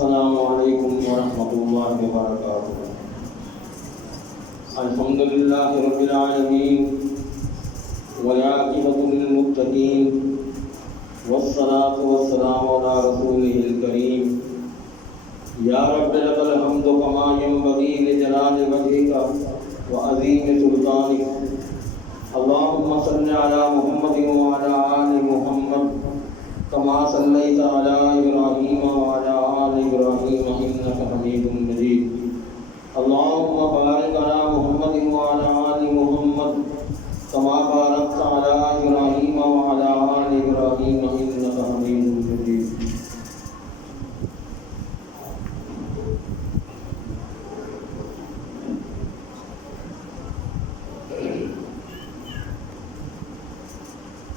السلام علیکم ورحمۃ اللہ وبرکاتہ۔ الحمد للہ رب العالمین والعاقبۃ للمتقین والصلاة والسلام علی رسولہ الکریم۔ یا رب لک الحمد کما ینبغی لجلال وجہک وعظیم سلطانک۔ اللہم صل علی محمد وعلی آل محمد کما صلیت علی ابراہیم وعلی آل ابراہیم انک حمید مجید۔ اللہم بارک علی محمد وعلی آل محمد کما بارکت علی ابراہیم وعلی آل ابراہیم انک حمید مجید۔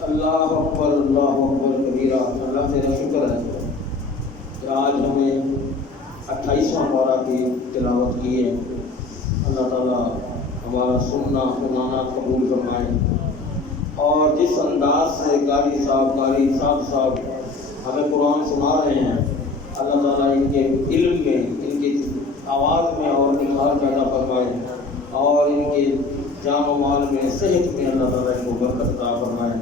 اللہ اکبر کبیرہ۔ اللہ تیرا شکر ہے کہ آج ہمیں 28واں پارہ کی تلاوت کی ہے۔ اللہ تعالیٰ ہمارا سننا سنانا قبول فرمائے، اور جس انداز سے قاری صاحب ہمیں قرآن سنا رہے ہیں، اللہ تعالیٰ ان کے علم میں، ان کی آواز میں اور نکھار پیدا فرمائے، اور ان کے جان و مال میں، صحت میں اللہ تعالیٰ ان کو برکت عطا فرمائے۔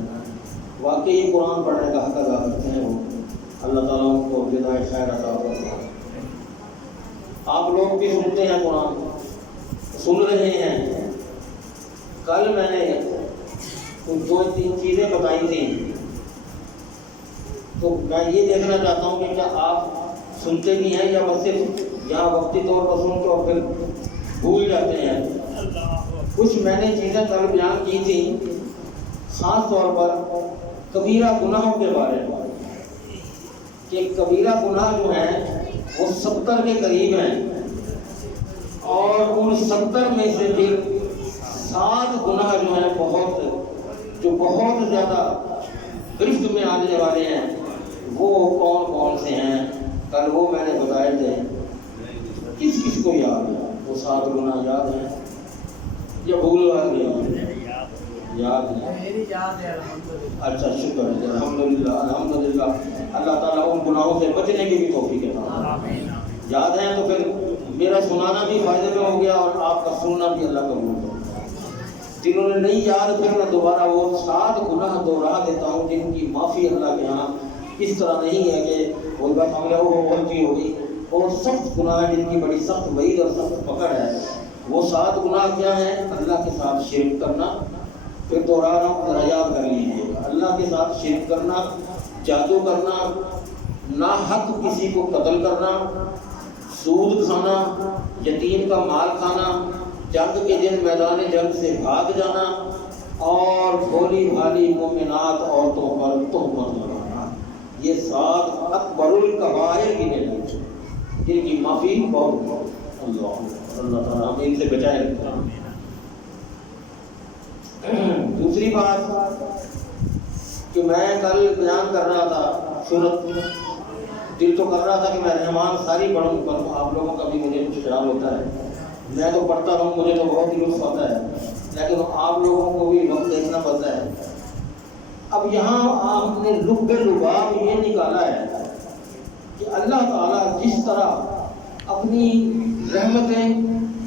واقعی قرآن پڑھنے کا حق ادا کرتے ہیں وہ، اللہ تعالیٰ ان کو جزائے خیر عطا فرمائے۔ آپ لوگ بھی سنتے ہیں، قرآن سن رہے ہیں۔ کل میں نے دو تین چیزیں بتائی تھیں، تو میں یہ دیکھنا چاہتا ہوں کہ کیا آپ سنتے بھی ہیں یا بس صرف یہاں وقتی طور پر سن کے اور پھر بھول جاتے ہیں۔ کچھ میں نے چیزیں کل بیان کی تھیں، خاص طور پر کبیرہ گناہوں کے بارے میں، کہ کبیرہ گناہ جو ہیں وہ 70 کے قریب ہیں، اور ان 70 میں سے پھر 7 گناہ جو ہیں بہت زیادہ گرفت میں آنے والے ہیں۔ وہ کون کون سے ہیں کل وہ میں نے بتائے تھے۔ کس کو یاد ہے وہ 7 گناہ؟ یاد ہیں یا بھول گئے؟ یاد ہے؟ میری یاد ہے الحمدللہ۔ اچھا، شکر ہے، الحمدللہ۔ اللہ تعالیٰ ان گناہوں سے بچنے کی بھی توفیق عطا فرمائے۔ یاد ہے تو پھر میرا سنانا بھی فائدے میں ہو گیا، اور آپ کا سننا بھی اللہ قبول کرے۔ جنہوں نے نہیں یاد، پھر میں دوبارہ وہ 7 گناہ دوہرا دیتا ہوں جن کی معافی اللہ کے ہاں اس طرح نہیں ہے کہ وہ بس ہم نے وہ غلطی ہوگی۔ وہ سخت گناہ ہیں جن کی بڑی سخت وعید اور سخت پکڑ ہے۔ وہ 7 گناہ کیا ہیں؟ اللہ کے ساتھ شرک کرنا، پھر دوہرا رہا ہوں، ذرا یاد کر لیجیے گا۔ اللہ کے ساتھ شرک کرنا، جادو کرنا، ناحق کسی کو قتل کرنا، سود کھانا، یتیم کا مال کھانا، جنگ کے دن میدان جنگ سے بھاگ جانا، اور بھولی بھالی مومنات عورتوں پر تہمت لگانا۔ یہ 7 اکبر الکبائر کی نعمت جن کی معافی بہت اللہ تعالیٰ ہمیں ان سے بچائے۔ دوسری بات کہ میں کل بیان کر رہا تھا سورت، دل تو کر رہا تھا کہ میں رحمان ساری پڑھوں، پر آپ لوگوں کا بھی مجھے کچھ خیال ہوتا ہے۔ میں تو پڑھتا رہوں، مجھے تو بہت ہی لطف آتا ہے، لیکن آپ لوگوں کو بھی وقت دیکھنا پڑتا ہے۔ اب یہاں آپ نے لب لباب یہ نکالا ہے کہ اللہ تعالیٰ جس طرح اپنی رحمتیں،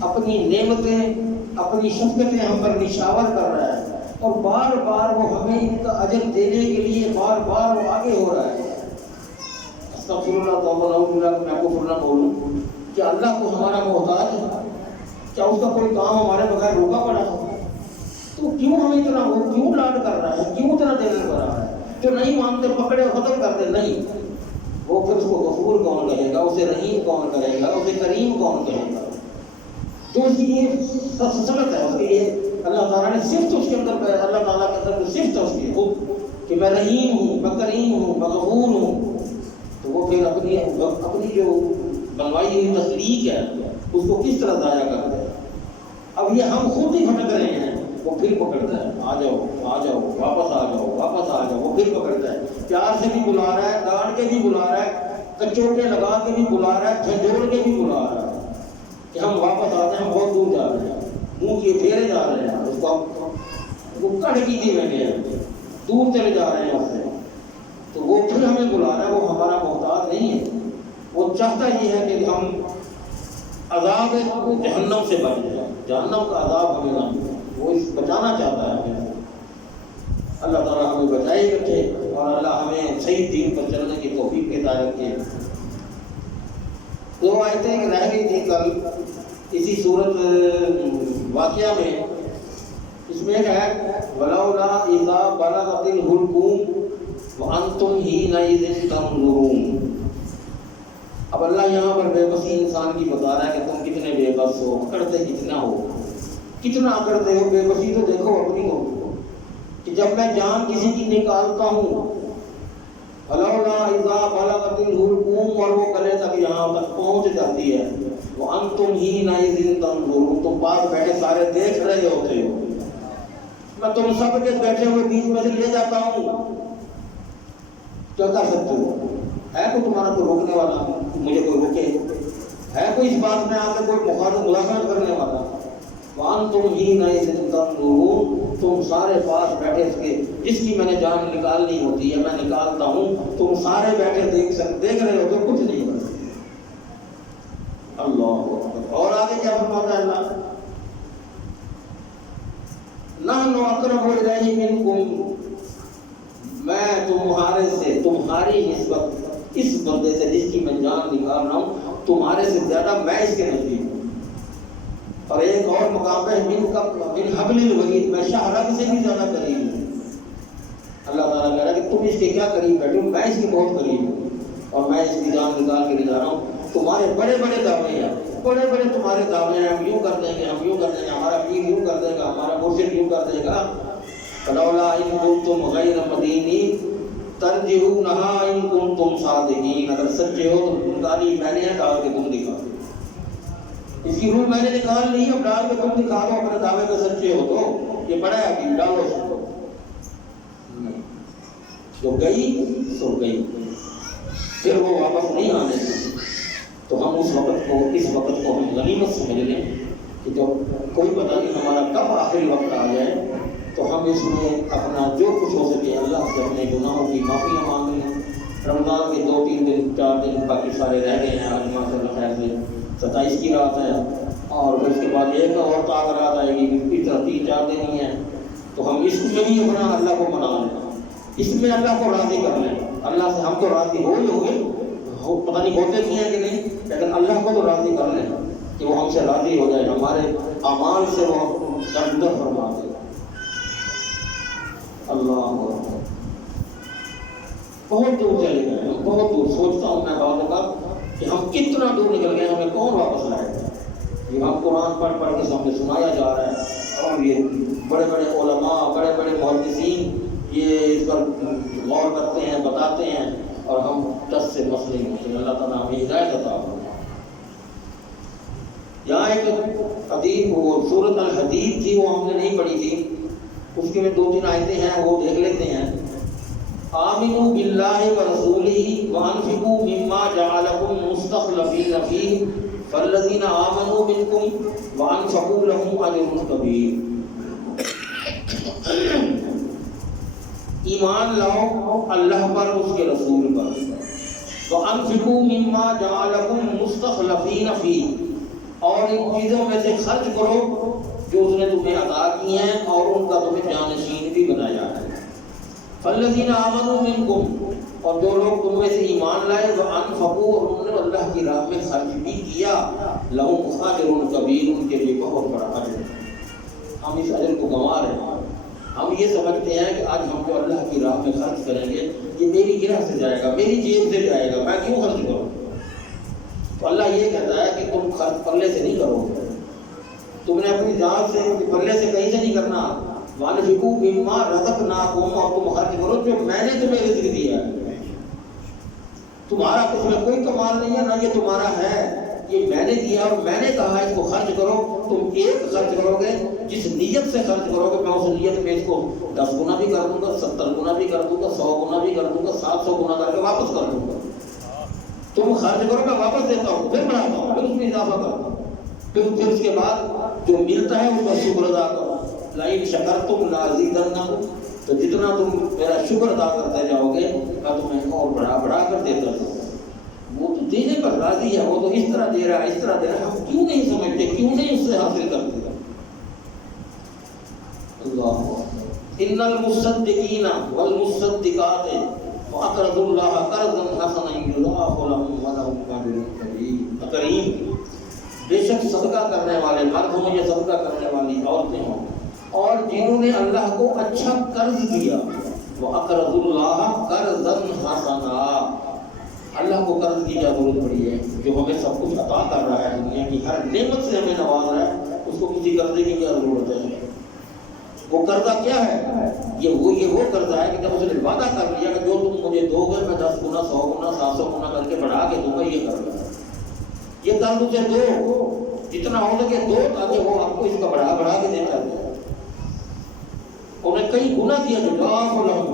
اپنی نعمتیں، اپنی شفقتیں ہم پر نشاور کر رہا ہے، اور بار بار وہ ہمیں ان کا اجر دینے کے لیے بار بار وہ آگے ہو رہا ہے۔ استغفر اللہ توبہ اللہ، میں کو فرنا بولوں کہ اللہ کو ہمارا محتاج ہے؟ کیا اس کا کوئی کام ہمارے بغیر روکا پڑا ہے؟ تو کیوں ہمیں اتنا کیوں لاڈ کر رہا ہے؟ کیوں اتنا دینا کر رہا ہے؟ جو نہیں مانتے پکڑے اور ختم کر دے، نہیں، وہ پھر اس کو غفور کون کہے گا؟ اسے رحیم کون کہے گا؟ اسے کریم کون کہے گا؟ جو اس کی یہ سمجھ ہے، اس کے لیے اللہ تعالیٰ نے صرف اس کے اندر، اللہ تعالیٰ کے اندر صرف اس کی خود کہ میں رحیم ہوں، میں کریم ہوں، میں غفور ہوں، تو وہ پھر اپنی جو بنوائی ہوئی تخلیق ہے اس کو کس طرح ضائع کر دے؟ اب یہ ہم خود ہی بھٹک رہے ہیں، وہ پھر پکڑتا ہے، آ جاؤ، واپس آ جاؤ، وہ پھر پکڑتا ہے، پیار سے بھی بلا رہا ہے، ڈانٹ کے بھی بلا رہا ہے، کچوٹے لگا کے بھی بلا رہا ہے، جھنجھوڑ کے بھی بلا رہا ہے کہ ہم واپس آتے ہیں، ہم بہت دور جا رہے ہیں، منہ کیے پھیرے جا رہے ہیں، اس کو کڑ کیجیے بیٹھے ہیں، دور چلے جا رہے ہیں اس سے، تو وہ پھر ہمیں بلا رہا ہے۔ وہ ہمارا محتاج نہیں ہے، وہ چاہتا یہ ہے کہ ہم عذاب جہنم سے بچ جائیں، جہنم کا عذاب ہمیں نہ ملے، وہ اس بچانا چاہتا ہے ہمیں۔ اللہ تعالیٰ ہمیں بچائے رکھے اور اللہ ہمیں صحیح دین پر چلنے کی توفیق عطا رکھے۔ دو آیتیں رہ گئی تھی کل اسی صورت واقعہ میں، اس میں ایک ہے وَلَوْلَا إِذَا بَلَغَتِ الْحُلْقُومَ وَأَنْتُمْ حِينَئِذٍ تَنظُرُونَ۔ اب اللہ یہاں پر بے بسی انسان کی بتا رہا ہے کہ تم کتنے بے بس ہو، اکڑتے کتنا ہو، کتنا اکڑتے ہو، بے بسی تو دیکھو اپنی ہو کہ جب میں جان کسی کی نکالتا ہوں فلولا اذا بلغت الحلقوم، اور وہ گلے تک یہاں تک پہنچ جاتی ہے، وانتم حینئذ تنظرون، تم پاس بیٹھے سارے دیکھ رہے ہوتے ہو، میں تم سب کے بیٹھے ہوئے بیچ میں سے لے جاتا ہوں، کیا کر سکتے ہو؟ ہے کوئی تمہارا کوئی روکنے والا؟ مجھے کوئی روکے؟ ہے کوئی اس بات میں آ کے کوئی مخالفت کرنے والا؟ وانتم حینئذ تنظرون، تم سارے پاس بیٹھے اس کے جس کی میں نے جان نکالنی ہوتی ہے میں نکالتا ہوں، تم سارے بیٹھے دیکھ رہے ہوتے ہو، کچھ نہیں کرتے۔ اللہ اکبر۔ اور آگے کیا فرماتا ہے اللہ؟ نحن اقرب الیہ منکم، میں تمہارے سے، تمہاری نسبت اس بندے سے جس کی میں جان نکال رہا ہوں تمہارے سے زیادہ میں اس کے نزدیک ہوں۔ اور ایک اور مقام ہے من حبل الورید، میں شاہ رگ سے بھی زیادہ قریب ہوں۔ اللہ تعالیٰ کہہ رہا ہے کہ تم اس کے کیا قریب بیٹھے ہو، میں اس کے بہت قریب ہوں، اور میں اس کی جان نکال کے لے جا رہا ہوں۔ تمہارے بڑے بڑے دعوے ہیں، بڑے بڑے تمہارے دعوے ہیں، ہم یوں کر دیں گے، ہم یوں کر دیں گے، ہمارا پیر یوں کر دے گا، ہمارا مرشد یوں کر دے گا۔ فلولا ان کنتم غیر مدینین ترجعونہا ان کنتم صادقین، اگر سچے ہو تو نکالی میں نے ڈال کے تم دکھا دو، اس کی روح میں نے نکال لی، اب ڈال کے تم دکھا دو اپنے دعوے میں سچے ہو تو، یہ بڑا ہے ابھی ڈالو اس کو، جو گئی سو گئی، پھر وہ واپس نہیں آنے کی۔ تو ہم اس وقت کو ہم غنیمت سمجھ لیں کہ جب کوئی پتہ نہیں ہمارا کب آخری وقت آ جائے، تو ہم اس میں اپنا جو کچھ ہو سکے اللہ سے اپنے گناہوں کی معافیاں مانگ لیں۔ رمضان کے 2-3 دن 4 دن باقی سارے رہ گئے ہیں، آج ماشاء اللہ خیر سے 27 کی رات ہے، اور پھر اس کے بعد ایک اور تاک رات آئے گی، اس طرح 3-4 دن ہی ہیں، تو ہم اس میں بھی اپنا اللہ کو منا لیں، اس میں اللہ کو راضی کر لیں۔ اللہ سے ہم تو راضی ہو ہی ہوئے، پتہ نہیں ہوتے بھی ہیں کہ نہیں، لیکن اللہ کو تو راضی کر لیں کہ وہ ہم سے راضی ہو جائے، ہمارے اعمال سے وہ درگزر فرما دے۔ اللہ بہت دور چلے گئے، بہت دور، سوچتا ہوں میں بعض اوقات کہ ہم کتنا دور نکل گئے، ہمیں کون واپس لائے گا؟ یہ ہم قرآن پڑھ کے سامنے سنایا جا رہا ہے، اور یہ بڑے بڑے علماء، بڑے بڑے محدثین یہ اس پر غور کرتے ہیں، بتاتے ہیں، اور ہم 10 سے مسلم ہوتے ہیں۔ اللہ تعالیٰ ہمیں ہدایت عطا فرمائے۔ یہاں ایک حدیث، وہ سورۃ الحدید تھی، وہ ہم نے نہیں پڑھی تھی، اس کے میں 2-3 آیتیں ہیں، وہ دیکھ لیتے ہیں۔ آمنوا باللہ ورسولہ وانفقوا مما جعلکم مستخلفین فیہ فالذین آمنوا منکم وانفقوا لهم اجر کبیر۔ ایمان لاؤ اللہ پر، اس کے رسول پر، وانفقوا مما جعلکم مستخلفین فیہ، اور ان چیزوں میں سے خرچ کرو جو اس نے تمہیں عطا کی ہیں اور ان کا تمہیں جانشین بھی بنایا ہے۔ فالذین آمنوا منکم، اور جو لوگ تم میں سے ایمان لائے، وانفقوا، اور انہوں نے اللہ کی راہ میں خرچ بھی کیا، لہم اجر کبیر، ان کے لیے بہت بڑا اجر ہے۔ ہم اس اجر کو گنوا رہے ہیں، ہم یہ سمجھتے ہیں کہ آج ہم جو اللہ کی راہ میں خرچ کریں گے یہ میری گرہ سے جائے گا، میری جیب سے جائے گا، میں کیوں خرچ کروں؟ تو اللہ یہ کہتا ہے کہ تم خرچ پلے سے نہیں کرو گے، تم نے اپنی جان سے، پلے سے کہیں سے نہیں کرنا۔ وانفقوا مما رزقناکم، اور تم خرچ کرو جو میں نے تمہیں رزق دیا ہے، تمہارا کچھ میں کوئی کمال نہیں ہے، نہ یہ تمہارا ہے، یہ میں نے دیا اور میں نے کہا اس کو خرچ کرو۔ تم ایک خرچ کرو گے، جس نیت سے خرچ کرو گے میں اس نیت میں اس کو 10 گنا بھی کر دوں گا، 70 گنا بھی کر دوں گا، 100 گنا بھی کر دوں گا، 700 گنا کر کے واپس کر دوں گا۔ تم خرچ کرو میں واپس دیتا ہوں، پھر بڑھاتا ہوں، پھر اس میں اضافہ کرتا ہوں، پھر اس کے بعد جو ملتا ہے اس کا شکر ادا کرو۔ لئن شکرتم لازیدنکم، تو جتنا تم میرا شکر ادا کرتے جاؤ گے میں تمہیں اور بڑھا کر دیتا ہوں۔ وہ تو دینے پر راضی ہے، وہ تو اس طرح دے رہا ہے، اس طرح دے رہا ہے، ہم کیوں نہیں سمجھتے، کیوں نہیں اس سے حاصل کرتے؟ اللہ ان المصدقین والمصدقات وَأَقْرَضُوا اللَّهَ قَرْضًا حَسَنًا يُضَاعَفُ لَهُمْ وَلَهُمْ أَجْرٌ کریم، بے شک صدقہ کرنے والے مرد ہوں یا صدقہ کرنے والی عورتیں ہوں، اور جنہوں نے اللہ کو اچھا قرض دیا، وَأَقْرَضُوا اللَّهَ قَرْضًا حَسَنًا، اللہ کو قرض کی کیا ضرورت پڑی ہے؟ جو ہمیں سب کچھ عطا کر رہا ہے، دنیا کی ہر نعمت سے ہمیں نواز رہا ہے، اس کو کسی قرضے کی کیا ضرورت ہے؟ وہ قرضہ کیا ہے؟ یہ وہ قرضہ ہے کہ جب اس نے وعدہ کر لیا کہ جو تم مجھے دو گے میں 10 گنا 100 گنا 700 گنا کر کے بڑھا کے دوں گا، یہ قرضہ ہے، یہ قرض اسے دو، جتنا ہو سکے دو، تاکہ وہ آپ کو اس کا بڑھا کے دیتا ہے۔ انہیں کئی گنا دیا، جو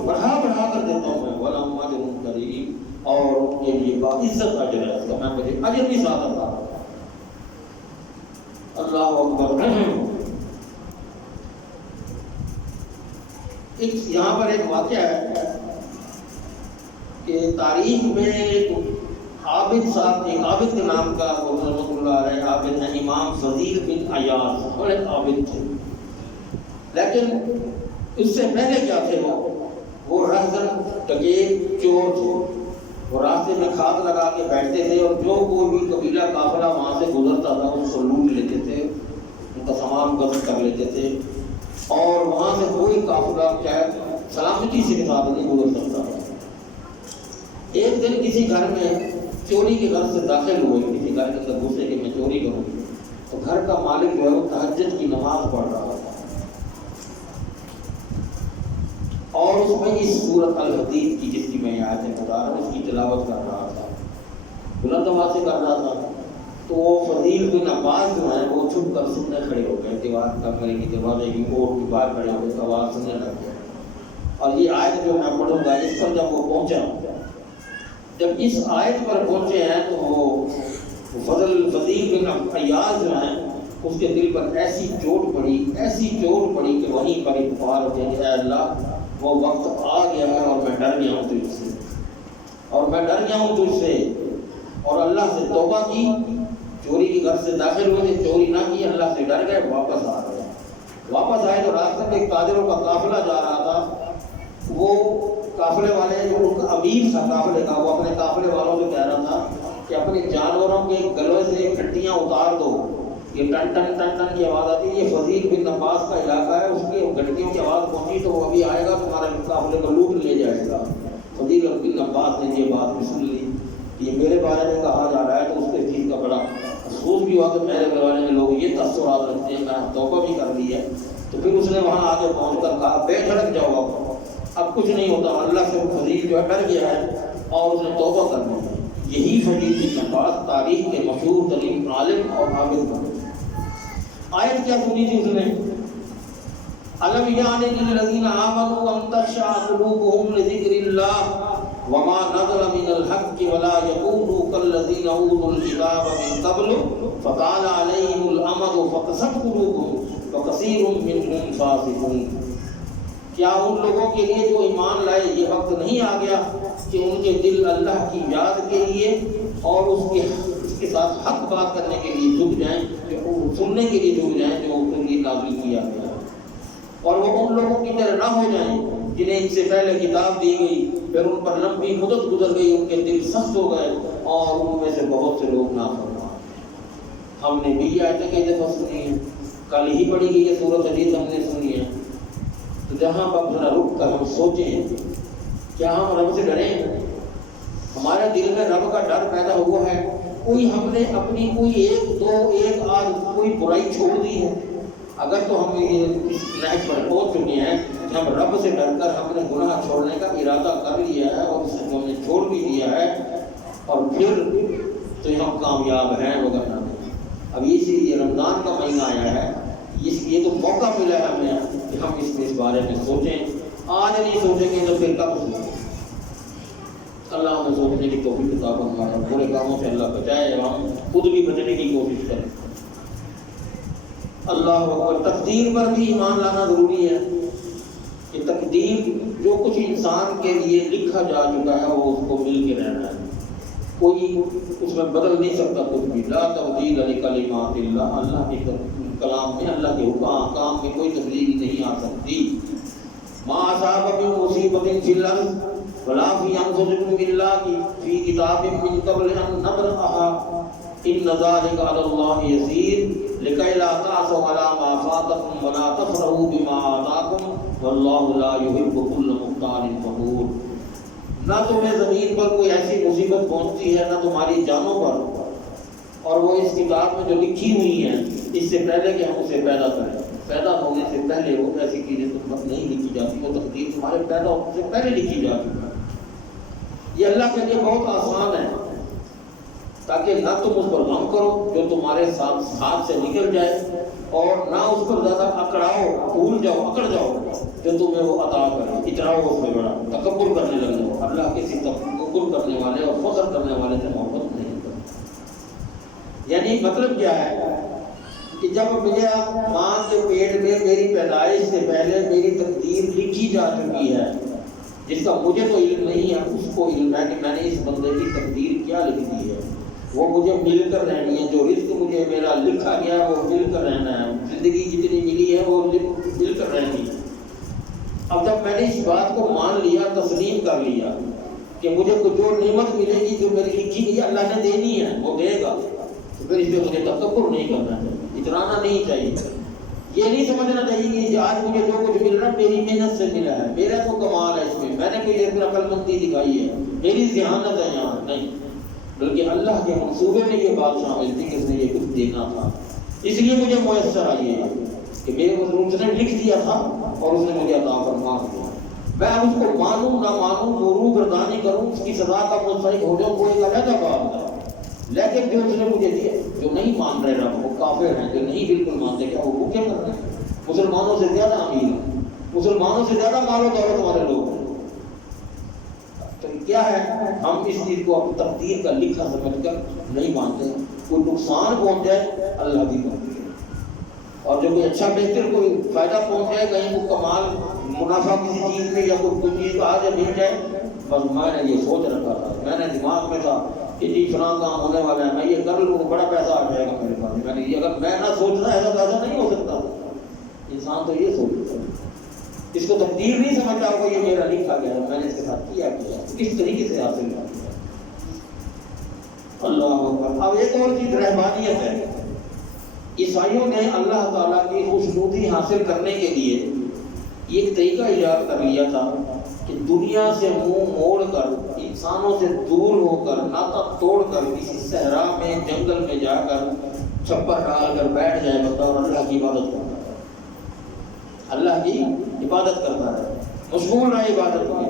بڑھا کر دیتا ہوں میں، وَلَهُمْ أَجْرٌ كَرِيمٌ، اور ان کے لیے باعزت اجر ہے، اس کا میں مجھے اجر بھی ساتھ عطا۔ اللہ اکبر۔ یہاں پر ایک واقعہ ہے کہ تاریخ میں ایک عابد صاحب، ایک عابد کے نام کا رحمۃ اللہ علیہ عابد ہے، امام فضیل بن عیاض، بڑے عابد تھے، لیکن اس سے پہلے کیا تھے؟ وہ رہزن ڈکیت چور تھے، وہ راستے میں کھاد لگا کے بیٹھتے تھے، اور جو کوئی بھی قبیلہ قافلہ وہاں سے گزرتا تھا اس کو لوٹ لیتے تھے، ان کا سامان غصب کر لیتے تھے، اور وہاں سے کوئی قافلہ چاہے سلامتی سے ساتھ نہیں گزر سکتا۔ ایک دن کسی گھر میں چوری کے گھر سے داخل ہوئے، کسی گھر کے اندر گھسے کہ میں چوری کروں، تو گھر کا مالک جو ہے وہ تہجد کی نماز پڑھ رہا تھا، اور اس میں اس سورۃ الحدید کی، جس کی میں آیتیں بتا رہا ہوں، اس کی تلاوت کر رہا تھا، بلند آواز سے کر رہا تھا۔ تو وہ فضیل بن عباس جو ہیں وہ چھپ کر سننے کھڑے ہو گئے، دیوار کمرے کی دروازے کی اوٹ کی باہر کھڑے ہو گئے، آواز سننے لگ گئے، اور یہ آیت جو میں پڑھوں گا اس پر جب وہ پہنچا، جب اس آیت پر پہنچے ہیں تو وہ فضیل بن عیاض جو ہیں اس کے دل پر ایسی چوٹ پڑی کہ وہیں پر پکار ہوتے ہیں کہ اے اللہ وہ وقت آ گیا ہے اور میں ڈر گیا ہوں تجھ سے، اور اللہ سے توبہ کی، چوری کے گھر سے داخل ہوئے تھے، چوری نہ کی، اللہ سے ڈر گئے، واپس آئے تو راستے میں ایک تاجروں کا قافلہ جا رہا تھا، وہ قافلے والے جو ان کا امیر تھا قافلے کا، وہ اپنے قافلے والوں سے کہہ رہا تھا کہ اپنے جانوروں کے گلے سے ہڈیاں اتار دو، یہ ٹن ٹن ٹن ٹن کی آواز آتی ہے، یہ فضیل بن عباس کا علاقہ ہے، اس کی گھنٹیوں کی آواز پہنچی تو وہ ابھی آئے گا، تمہارے قافلے کو لوٹ لے جائے گا۔ فضیل بن عباس نے یہ بات بھی سن لی، یہ میرے بارے میں کہا جا رہا ہے، تو اس کے چیز کا بڑا افسوس بھی ہوا کہ میرے بارے میں لوگ یہ تاثرات رکھتے ہیں، میں توبہ بھی کر لی ہے۔ تو پھر اس نے وہاں آگے پہنچ کر کہا بے دھڑک جاؤ، اب کچھ نہیں ہوتا، اللہ سے فضیل جو ہے ڈر گیا ہے اور اس نے توبہ کر لی۔ یہی فضیل بن عباس تاریخ کے مشہور ترین عالم اور عابد بنے۔ آیت کیا سنی تھی اس نے؟ الم یعن للذین آمنوا ان تخشع قلوبهم لذکر اللہ وما نزل من الحق ولا يكونوا كالذين اوتوا الكتاب من قبل فطال عليهم الامد فقست قلوبهم وكثير منهم فاسقون۔ کیا ان لوگوں کے لیے جو ایمان لائے یہ وقت نہیں آ گیا کہ ان کے دل اللہ کی یاد کے لیے اور اس کے ساتھ حق بات کرنے کے لیے جھک جائیں، سننے کے لیے جھک جائیں جو ان کے لیے نازل کیا گیا، اور وہ ان لوگوں کی طرح نہ ہو جائیں جنہیں ان سے پہلے کتاب دی گئی، پھر ان پر لمبی مدت گزر گئی، ان کے دل سخت ہو گئے اور ان میں سے بہت سے لوگ نافرمان۔ ہم نے بھی یہ آیتیں کئی دفعہ سنی ہیں، کل ہی پڑھی گئی یہ سورۃ حدید ہم نے سنی ہے، تو جہاں پر ذرا رک کر ہم سوچیں کیا ہم رب سے ڈریں؟ ہمارے دل میں رب کا ڈر پیدا ہوا ہے؟ کوئی ہم نے اپنی کوئی ایک آدھ کوئی برائی چھوڑ دی ہے؟ اگر تو ہم اس نہج پر پہنچ چکے ہیں کہ ہم رب سے ڈر کر ہم نے گناہ چھوڑنے کا ارادہ کر لیا ہے اور اسے ہم نے چھوڑ بھی دیا ہے، اور پھر تو ہم کامیاب ہیں وغیرہ نہیں۔ اب اسی لیے رمضان کا مہینہ آیا ہے، یہ تو موقع ملا ہے ہمیں کہ ہم اس بارے میں سوچیں۔ آج نہیں سوچیں گے تو پھر کب سوچیں؟ اللہ ہمیں سوچنے کی توفیق عطا فرمائے، برے کاموں سے اللہ بچائے، ہم خود بھی بچنے کی کوشش کریں۔ اللہ اکبر۔ تقدیر پر بھی ایمان لانا ضروری ہے کہ تقدیر جو کچھ انسان کے لیے لکھا جا چکا ہے وہ اس کو مل کے رہنا ہے، کوئی اس میں بدل نہیں سکتا کچھ بھی. لا تبدیل لکلمات اللہ، اللہ کے کلام میں، اللہ کے احکام میں کوئی تبدیلی نہیں آ سکتی. ما اصاب من مصیبت فی الارض ولا فی انفسکم الا فی کتاب من قبل ان نبرأها ان ذلک علی اللہ یسیر لکی لا تعصوا علی ما فاتکم ولا تفرحوا بما آتاکم واللہ لا یحب کل مختال فخور. نہ تمہیں زمین پر کوئی ایسی مصیبت پہنچتی ہے، نہ تمہاری جانوں پر، اور وہ اس کتاب میں جو لکھی ہوئی ہیں اس سے پہلے کہ ہم اسے پیدا کریں. پیدا ہونے سے پہلے وہ ایسی چیزیں نہیں لکھی جاتی، وہ تقدیر تمہارے پیدا ہونے سے پہلے لکھی جاتی ہے. یہ اللہ کے لیے بہت آسان ہے تاکہ نہ تم اس پر غم کرو جو تمہارے ہاتھ سے نکل جائے، اور نہ اس پر زیادہ اکڑاؤ، بھول جاؤ، اکڑ جاؤ جو تمہیں وہ عطا کرے. اتراؤ اس میں بڑا تکبر کرنے لگ جاؤ. اللہ کسی تکبر کرنے والے اور فخر کرنے والے سے محبت نہیں کرتا. یعنی مطلب کیا ہے کہ جب مجھے ماں کے پیٹ میں میری پیدائش سے پہلے میری تقدیر لکھی جا چکی ہے، جس کا مجھے تو علم نہیں ہے، اس کو علم ہے کہ میں نے اس بندے کی تقدیر کیا لکھ دی ہے. وہ مجھے مل کر رہنی ہے، جو رزق مجھے میرا لکھا گیا ہے وہ مل کر رہنا ہے، زندگی جتنی ملی ہے وہ مل کر رہنی ہے. اب جب میں نے اس بات کو مان لیا، تسلیم کر لیا کہ مجھے جو نعمت ملے گی جو میری لکھی گئی اللہ نے دینی ہے وہ دے گا، تو پھر اس پہ مجھے تکبر نہیں کرنا چاہیے، اترانا نہیں چاہیے. یہ نہیں سمجھنا چاہیے کہ آج مجھے جو کچھ مل رہا ہے میری محنت سے ملا ہے، میرا تو کمال ہے، اس میں نے کوئی اپنا عقل مندی دکھائی ہے، میری ذہانت ہے یہاں نہیں، بلکہ اللہ کے منصوبے میں یہ بات شامل تھی کہ اس نے یہ کچھ دینا تھا، اس لیے مجھے میسر آئی ہے کہ میرے کو اس نے لکھ دیا تھا اور اس نے مجھے عطا فرما دیا. میں اس کو مانوں نہ مانوں، نورو گردانی کروں، اس کی سزا کا مستحق ہو جاؤں، کوئی علیحدہ بات ہے. لیکن جو اس نے مجھے دیا، جو نہیں مان رہے رب، وہ کافر ہیں، جو نہیں بالکل مانتے، کیا وہ بھوکے مر رہے ہیں؟ مسلمانوں سے زیادہ امیر ہیں، مسلمانوں سے زیادہ مال و دولت والے لوگ ہیں. تو کیا ہے، ہم اس چیز کو اپنی تقدیر کا لکھا سمجھ کر نہیں مانتے. کوئی نقصان پہنچ جائے اللہ کی مرضی ہے، اور جو کوئی اچھا بہتر کوئی فائدہ پہنچ جائے، کہیں کوئی کمال منافع کسی چیز میں یا کوئی چیز آ جائے مل جائے، بس میں نے یہ سوچ رکھا تھا، میں نے دماغ میں تھا کہ جی فلاں کام ہونے والا ہے، میں یہ کر لوں بڑا پیسہ آ جائے گا میرے پاس. میں نے یہ اگر میں نہ سوچنا ایسا پیسہ نہیں ہو سکتا. انسان تو یہ سوچتا ہے، اس کو تقدیر نہیں سمجھتا ہوگا یہ میرا لکھا گیا ہے، میں نے اس کے ساتھ کیا کس طریقے سے حاصل کیا. اللہ اکبر. اب ایک اور چیز رحمانیت ہے. عیسائیوں نے اللہ تعالیٰ کی خوشنودی حاصل کرنے کے لیے ایک طریقہ ایجاد کر لیا تھا کہ دنیا سے منہ موڑ کر، انسانوں سے دور ہو کر، ناطا توڑ کر کسی صحرا میں، جنگل میں جا کر چھپر ڈال کر بیٹھ جائے بندہ اور اللہ کی عبادت کرتا ہے. اللہ کی عبادت کرتا ہے، مشغول رہے عبادت میں،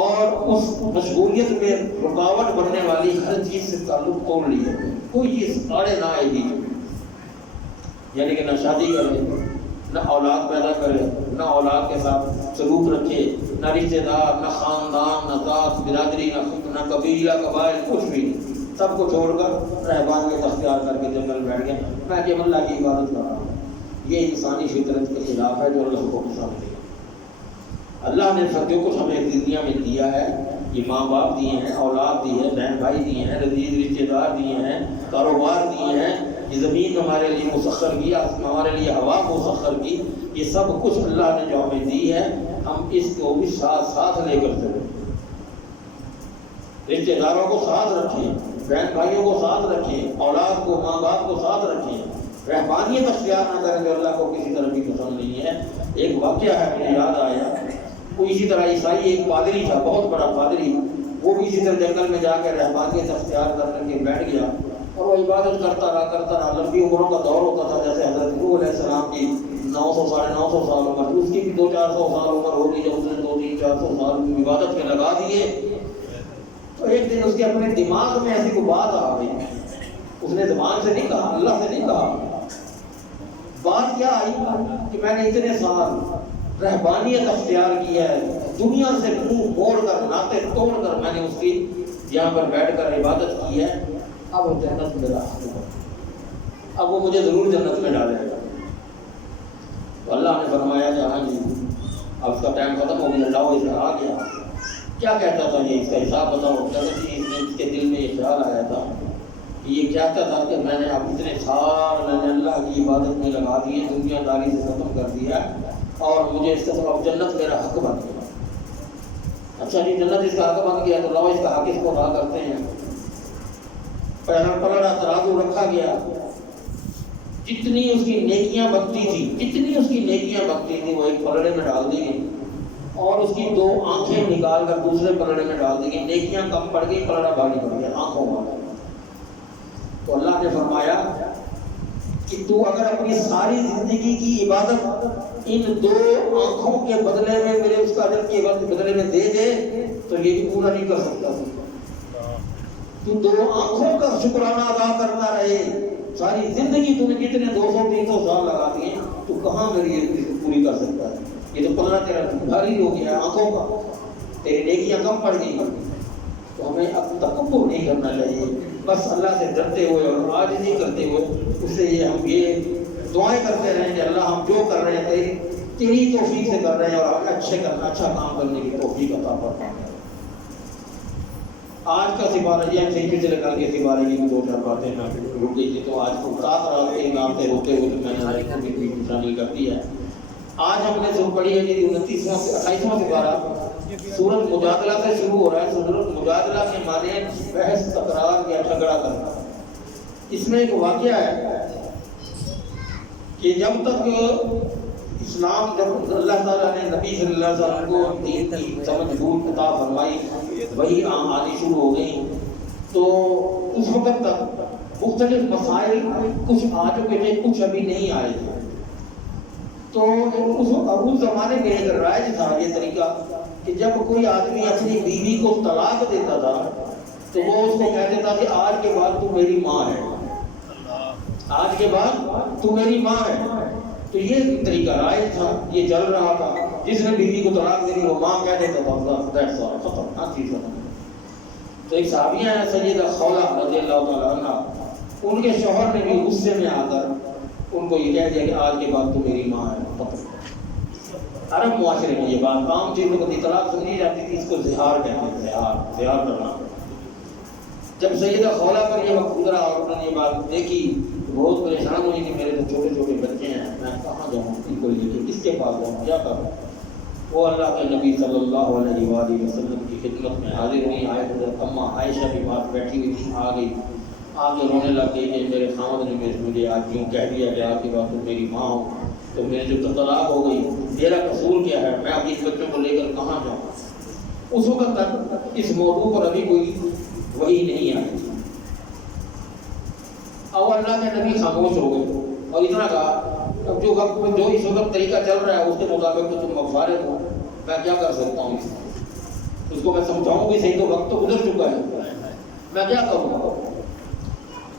اور اس مشغولیت میں رکاوٹ بننے والی ہر چیز سے تعلق توڑ لیا، کوئی چیز آڑے نہ آئے گی. یعنی کہ نہ شادی کرے، نہ اولاد پیدا کرے، نہ اولاد کے ساتھ سلوک رکھے، نہ رشتہ دار، نہ خاندان، نہ ذات برادری، نہ قبیلہ قبائل، کچھ بھی نہیں. سب کو چھوڑ کر رہبانیت اختیار کر کے جنگل بیٹھ گیا، میں کہ اللہ کی عبادت کر رہا ہوں. یہ انسانی فطرت کے خلاف ہے جو اللہ کو پسند ہے. اللہ نے سب جو کچھ ہمیں دنیا میں دیا ہے، یہ ماں باپ دیے ہیں، اولاد دی ہے، بہن بھائی دیے ہیں، عزیز رشتہ دار دیے ہیں، کاروبار دیے ہیں، یہ زمین ہمارے لیے مسخر کی، ہمارے لیے ہوا مسخر کی، یہ سب کچھ اللہ نے جو ہمیں دی ہے، ہم اس کو بھی ساتھ لے کر چلیں. رشتہ داروں کو ساتھ رکھیں، بہن بھائیوں کو ساتھ رکھیں، اولاد کو، ماں باپ کو ساتھ رکھیں. رہبانیت اختیار نہ کریں جو اللہ کو کسی طرح کی پسند نہیں ہے. ایک واقعہ ہے مجھے یاد آیا، کوئی اسی طرح عیسائی ایک پادری تھا، بہت بڑا پادری، وہ بھی اسی طرح جنگل میں جا کے رہبانیت اختیار کر کے بیٹھ گیا، اور وہ عبادت کرتا رہا. لمبی عمروں کا دور ہوتا تھا، جیسے حضرت نوح علیہ السلام کی 900 ساڑھے 900 سال عمر، اس کی بھی 200-400 سال عمر ہوگی جب اس نے 200-400 سال کی عبادت میں لگا دیے. تو ایک دن اس کے اپنے دماغ میں ایسی کوئی بات آ گئی، اس نے زبان سے نہیں کہا، اللہ سے نہیں کہا. بات کیا آئی کہ میں نے اتنے سال رہبانیت اختیار کی ہے، دنیا سے منہ موڑ کر، ناطے توڑ کر میں نے اس کی یہاں پر بیٹھ کر عبادت کی ہے، اب وہ جنت میں داخل ہو، اب وہ مجھے ضرور جنت میں ڈالے گا. تو اللہ نے فرمایا کہ ہاں جی اب اس کا ٹائم ختم ہو گیا، لاؤ اسے آ گیا. کیا کہتا تھا یہ، اس کا حساب بتاؤ. اس کے دل میں یہ خیال آیا تھا کہ یہ چاہتا تھا کہ میں نے اب اتنے سال میں نے اللہ کی عبادت میں لگا دیے، دنیا داری سے ختم کر دیا اور مجھے اس کا اب جنت میرا حق بن گیا۔ اچھا جی، جنت اس کا حق بن گیا تو لاؤ اس کا حق اس کو ادا کرتے ہیں۔ پہلا پلڑا ترازو رکھا گیا، جتنی اس کی نیکیاں بنتی تھی وہ ایک پلڑے میں ڈال دی گئی، اور اس کی 2 آنکھیں نکال کر دوسرے پلڑے میں ڈال دی گئی۔ نیکیاں کم پڑ گئی، پلڑا بھاری پڑ گیا آنکھوں والا۔ تو اللہ نے فرمایا کہ تو اگر اپنی ساری زندگی کی عبادت ان 2 آنکھوں کے بدلے میں میرے اس کا اجر کے بدلے میں دے دے تو یہ بھی پورا نہیں کر سکتا۔ تو 2 آنکھوں کا شکرانہ ادا کرتا رہے، ساری زندگی تم نے کتنے 200-300 سال لگا دیے، تو کہاں میری یہ پوری کر سکتا ہے؟ یہ تو پلڑا تیرا بھاری ہو گیا آنکھوں کا، تیری نیکیاں کم پڑ گئی۔ تو ہمیں اب تکبر نہیں کرنا چاہیے، بس اللہ سے ڈرتے ہوئے اور عاجزی کرتے ہوئے اس سے ہم یہ دعائیں کرتے رہیں کہ اللہ ہم جو کر رہے ہیں تیری توفیق سے کر رہے ہیں، اور ہمیں اچھا کام کرنے کی توفیق عطا فرما۔ آج کا سپارہ جی ہم سیکھے چلے کل کے سپارے کی 2-4 باتیں میں رک گئی تھی، تو آج کو رات کے نام سے ہوتے ہوئے میں نے شامل کر دی ہے۔ آج ہم نے جو پڑھی ہے جی 29واں سے 28واں سپارہ سورۃ مجادلہ سے شروع ہو رہا ہے۔ سورۃ مجادلہ کے معنی بحث، تکرار یا جھگڑا کرنا۔ اس میں ایک واقعہ ہے کہ جب تک اسلام، جب اللہ تعالیٰ نے نبی صلی اللہ علیہ وسلم کو دین کی سمجھ بوجھ عطا فرمائی، وہی آنی شروع ہو گئی، تو اس وقت تک مختلف مسائل کچھ آ چکے تھے، کچھ ابھی نہیں آئے تھے۔ تو اس زمانے میں ایک رائج تھا یہ طریقہ کہ جب کوئی آدمی اپنی بیوی کو طلاق دیتا تھا تو وہ اس کو کہتے تھا کہ آج کے بعد تو میری ماں ہے، آج کے بعد تو میری ماں ہے۔ تو یہ طریقہ رائج تھا، یہ چل رہا تھا۔ جس نے بیوی کو طلاق دینی وہ ماں کہہ دیتا تھا، ختم، ہر چیز ختم۔ تو ایک صحابیہ ہے سیدہ خولہ رضی اللہ تعالیٰ عنہ، ان کے شوہر نے بھی غصے میں آ کر ان کو یہ کہہ دیا کہ آج کے بعد تو میری ماں ہے، ختم۔ عرب معاشرے میں یہ بات عام چیزوں کو طلاق سمجھی جاتی تھی، اس کو زہار کہتے ہیں، زہار کرنا۔ جب سیدہ خولہ پر یہ وقت گزرا اور انہوں نے یہ بات دیکھی تو بہت پریشان ہوئی کہ میرے تو چھوٹے چھوٹے بچے ہیں، میں کہاں جاؤں ان کو لے کے، کس کے پاس جاؤں، کیا کروں؟ وہ اللہ کے نبی صلی اللہ علیہ وآلہ وسلم کی خدمت میں حاضر ہوئی۔ حضرت اماں عائشہ بھی پاس بیٹھی ہوئی تھی، آ گئی، آ کے رونے لگ گئی کہ میرے خاوند نے مجھے آج یوں کہہ دیا کہ آپ کے بعد تو میری ماں ہو، تو میرے جو طلاق ہو گئی، میرا قصور کیا ہے، میں اپنے بچوں کو لے کر کہاں جاؤں؟ اس وقت تک اس موضوع پر ابھی کوئی وحی نہیں آئی تھی، اور اللہ کے نبی خاموش ہو گئے اور اتنا کہا اب جو اس وقت طریقہ چل رہا ہے اس کے مطابق تو تم فارغ ہو، میں کیا کر سکتا ہوں؟ اس کو میں سمجھاؤں گی صحیح، تو وقت تو گزر چکا ہے، میں کیا کروں گا؟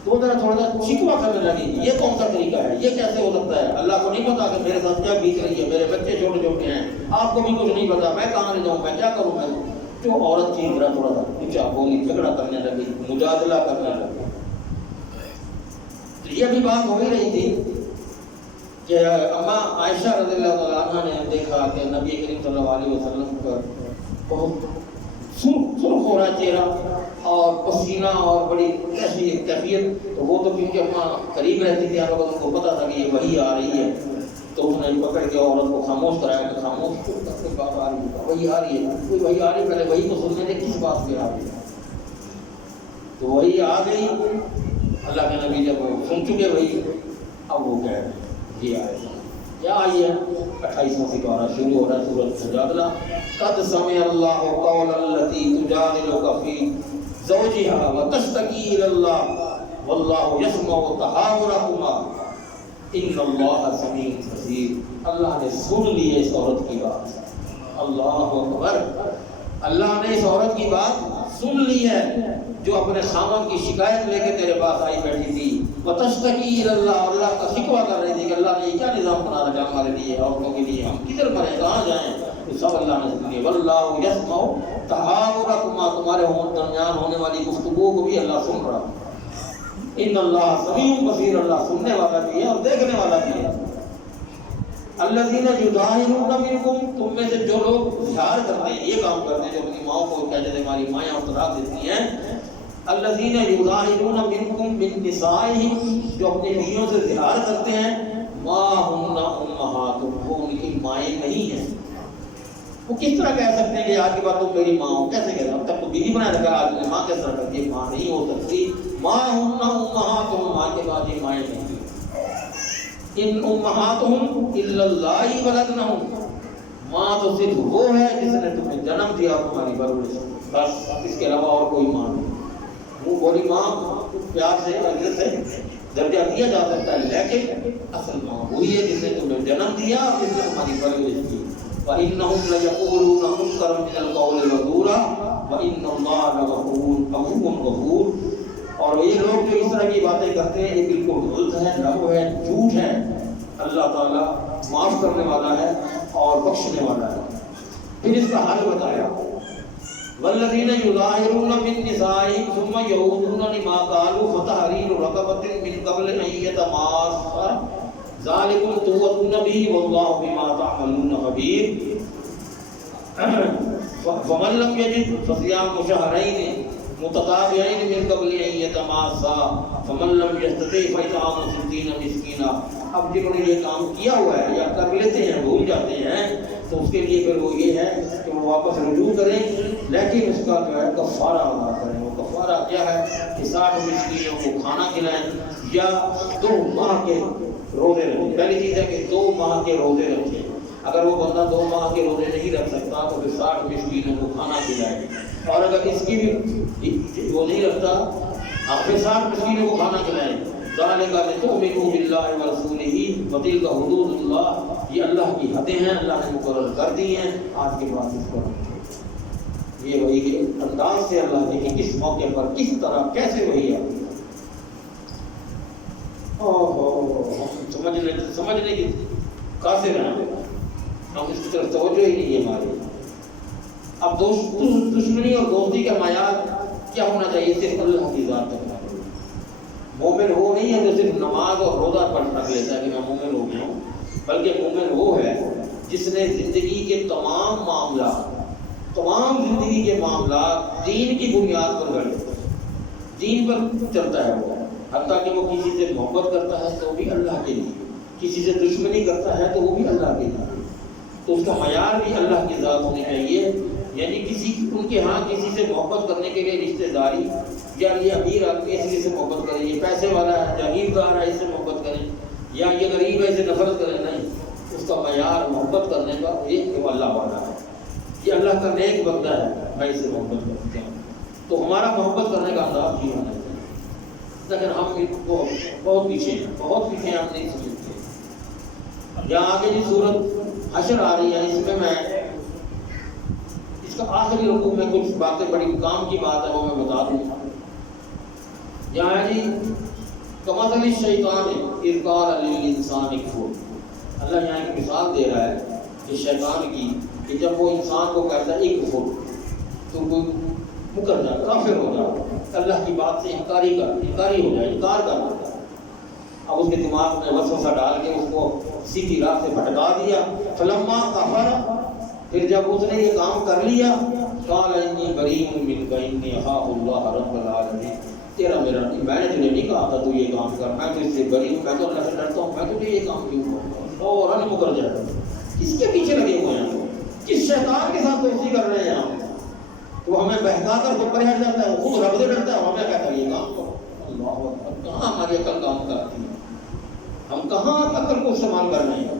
تو ذرا تھوڑا سا شکوہ کرنے لگی، یہ کون سا طریقہ ہے، یہ کیسے ہو سکتا ہے؟ اللہ کو نہیں پتا کہ میرے ساتھ کیا بیت رہی ہے، میرے بچے چھوٹے چھوٹے ہیں، آپ کو بھی کچھ نہیں پتا، میں کہاں لے جاؤں، میں کیا کروں؟ میں جو عورت تھی ذرا تھوڑا سا اونچا بولی، جھگڑا کرنے لگی، مجادلہ کرنے لگی۔ تو یہ بھی بات ہو ہی رہی تھی کہ اماں عائشہ رضی اللہ عنہ نے دیکھا کہ نبی کریم صلی اللہ علیہ وسلم پر بہت سرخ ہو رہا چہرہ اور پسینہ اور بڑی ایسی کیفیت، تو وہ تو کیونکہ اماں قریب رہتی تھی، آپ ان کو پتا تھا کہ یہ وحی آ رہی ہے، تو اس نے پکڑ کے عورت کو خاموش کرایا کہ خاموش چپ کر کے بات آ رہی ہے، وحی آ رہی ہے، کوئی وحی آ رہی ہے، پہلے وحی کو سننے دے کس بات پہ آ رہی ہے۔ تو وحی آ گئی، اللہ کے نبی جب وہ سن چکے وحی، اب وہ کہہ رہے یہ آئے کیا آئی ہے 28واں سپارہ شروع ہو رہا ہے سورۃ مجادلہ۔ قد سمع اللہ قول التی تجادلک فی زوجہا وتشتکی الی اللہ واللہ یسمع تحاورکما ان اللہ سمیع بصیر۔ اللہ نے سن لی ہے اس عورت کی بات، اللہ اکبر، اللہ نے اس عورت کی بات سن لی ہے جو اپنے خاوند کی شکایت لے کے تیرے پاس آئی بیٹھی تھی، وتشتکی الی اللہ، اللہ کا شکوہ کر رہی تھی کہ اللہ نے یہ کیا نظام بنا رکھا ہمارے لیے، عورتوں کے لیے، ہم کدھر مریں، کہاں جائیں؟ تو سب اللہ نے سن لیا۔ واللہ یسمع تحاورکما، تمہارے درمیان ہونے والی گفتگو کو بھی اللہ سن رہا۔ ان اللہ سمیع بصیر، اللہ سننے والا بھی ہے اور دیکھنے والا بھی ہے۔ الذین یظاہرون منکم، تم میں سے جو لوگ اظہار کرتے ہیں، یہ کام کرتے ہیں، جو اپنی ماں کو کہتے ہیں ہماری مائیں اور طلاق دیتی ہیں، الذین یظاہرون منکم من نسائہم، جو اپنی بیویوں سے زہار کرتے ہیں، ما ہن امہاتہم، وہ ان کی مائیں نہیں ہیں۔ وہ کس طرح کہہ سکتے ہیں کہ آج کے بعد تم میری ماں ہو؟ کیسے کہہ رہے ہیں؟ اب تک تو بیوی بنا رکھا، آج میں ماں کیسے رکھا؟ یہ ماں نہیں ہو سکتی۔ ما ہن امہاتہم، ماں کے بعد یہ مائیں نہیں ہیں۔ ان امہاتہم الا اللہ ولدنہم، ماں تو صرف وہ ہے جس نے تمہیں جنم دیا اور تمہاری پرورش، بس اس کے علاوہ اور کوئی ماں نہیں۔ منہ بولی ماں پیار سے عزت سے درجہ دیا جا سکتا ہے، لیکن اصل ماں وہی ہے جس نے تمہیں جنم دیا اور جس نے تمہاری پرورش کی۔ وَإِنَّهُمْ لَيَقُولُونَ مُنكَرًا مِنَ الْقَوْلِ وَزُورًا وَإِنَّ اللَّهَ لَغَفُورٌ غَفُورٌ۔ اور یہ لوگ جو اس طرح کی باتیں کرتے ہیں یہ بالکل غلط ہے، لغو ہے، جھوٹ ہے۔ اللہ تعالیٰ معاف کرنے والا ہے اور بخشنے والا ہے۔ پھر اس کا حل بتایا، والذین یظاہرون من نسائہم ثم یعودون لما قالوا فتحریر رقبۃ من قبل ان یتماسا ذالکم توعدون بہ واللہ بما تعملون خبیر۔ فمن لم یجد فصیام شہرین متتابعین من قبل ان یتماسا فمن لم یستطع فاطعام 60 مسکینا۔ اب جنہوں نے یہ کام کیا ہوا ہے یا کر لیتے ہیں، بھول جاتے ہیں، تو اس کے لیے پھر وہ یہ ہے کہ وہ واپس رجوع کریں، لیکن اس کا جو ہے کفارہ ادا کریں۔ وہ کفارہ کیا ہے کہ 60 مسکینوں کو کھانا کھلائیں یا 2 ماہ کے روزے رکھیں۔ پہلی چیز ہے کہ 2 ماہ کے روزے رکھیں۔ اگر وہ بندہ 2 ماہ کے روزے نہیں رکھ سکتا تو پھر 60 مسکینوں کو کھانا کھلائے، اور اگر اس کی بھی وہ نہیں رکھتا آپ پھر 60 مسکینوں کو کھانا کھلائیں۔ ذالک لتؤمنوا باللہ ورسولہ وتلک حدود اللہ، یہ اللہ کی حدیں ہیں، اللہ نے مقرر کر دی ہیں۔ آج کے بعد اس پر یہ وہی کے انداز سے اللہ نے کہ کس موقع پر کس طرح کیسے وہی ہے، سمجھنے کی قاصر ہیں ہم، اس کی طرف توجہ ہی نہیں ہے ہماری۔ اب دشمنی اور دوستی کا معیار کیا ہونا چاہیے؟ صرف اللہ کی ذات تک۔ مومن وہ نہیں ہے جو صرف نماز اور روزہ پڑھ رکھ لیتا ہے کہ میں مومن ہو گیا ہوں، بلکہ مومن وہ ہے جس نے زندگی کے تمام زندگی کے معاملات دین کی بنیاد پر گڑے، دین پر چلتا ہے وہ، حتیٰ کہ وہ کسی سے محبت کرتا ہے تو بھی اللہ کے لیے، کسی سے دشمنی کرتا ہے تو وہ بھی اللہ کے لیے، تو اس کا معیار بھی اللہ کی ذات ہونی چاہیے۔ یعنی ان کے ہاں کسی سے محبت کرنے کے لیے رشتہ داری، یا یہ امیر آدمی اس لیے سے محبت کریں، یہ پیسے والا ہے، جاگیردار ہے، اس سے محبت کریں، یا یہ غریب ہے اسے نفرت کریں، نہیں، اس کا معیار محبت کرنے کا ایک کہ وہ اللہ والا ہے، یہ اللہ کا نیک بندہ ہے، میں اس سے محبت کرتا ہوں، تو ہمارا محبت کرنے کا انداز بھی ہونا چاہیے۔ لیکن ہم بہت پیچھے ہیں، ہم نہیں سمجھتے۔ یہاں آگے جو سورت حشر آ رہی ہے، اس میں اس کا آخری رکوع میں کچھ باتیں بڑی کام کی بات ہے وہ میں بتا دوں۔ یہاں ہے جی کمثل الشیطان اذ قال للانسان اکفر، اللہ یہاں ایک مثال دے رہا ہے کہ شیطان کی، کہ جب وہ انسان کو کہتا ہے اکفر تو وہ مکر جائے، کافر ہو جائے، اللہ کی بات سے انکاری ہو جائے، انکار کر دیتا ہے۔ اب اس کے دماغ میں وسوسہ ڈال کے اس کو سیدھی راہ سے بھٹکا دیا۔ فلما کفر، پھر جب اس نے یہ کام کر لیا، قال انی بریء منک انی اخاف اللہ رب العالمین، تیرا میرا نہیں، میں نے تجھے نہیں کہا تھا تو یہ کام کر، میں تو اس سے بری ہوں، میں تو اللہ سے ڈرتا ہوں، میں تجھے یہ کام کیوں کروں؟ اور مکر جائے۔ کس کے پیچھے لگے ہوئے ہیں؟ کس شیطان کے ساتھ دوستی کر رہے ہیں ہم؟ تو ہمیں بہکا کر وہ پرہٹ جاتا ہے، خود رب سے ڈرتا ہے، ہمیں کہتا ہے یہ کام کرو۔ اللہ اکبر، کہاں ہماری عقل کام کرتی ہے؟ ہم کہاں عقل کو استعمال کر رہے ہیں؟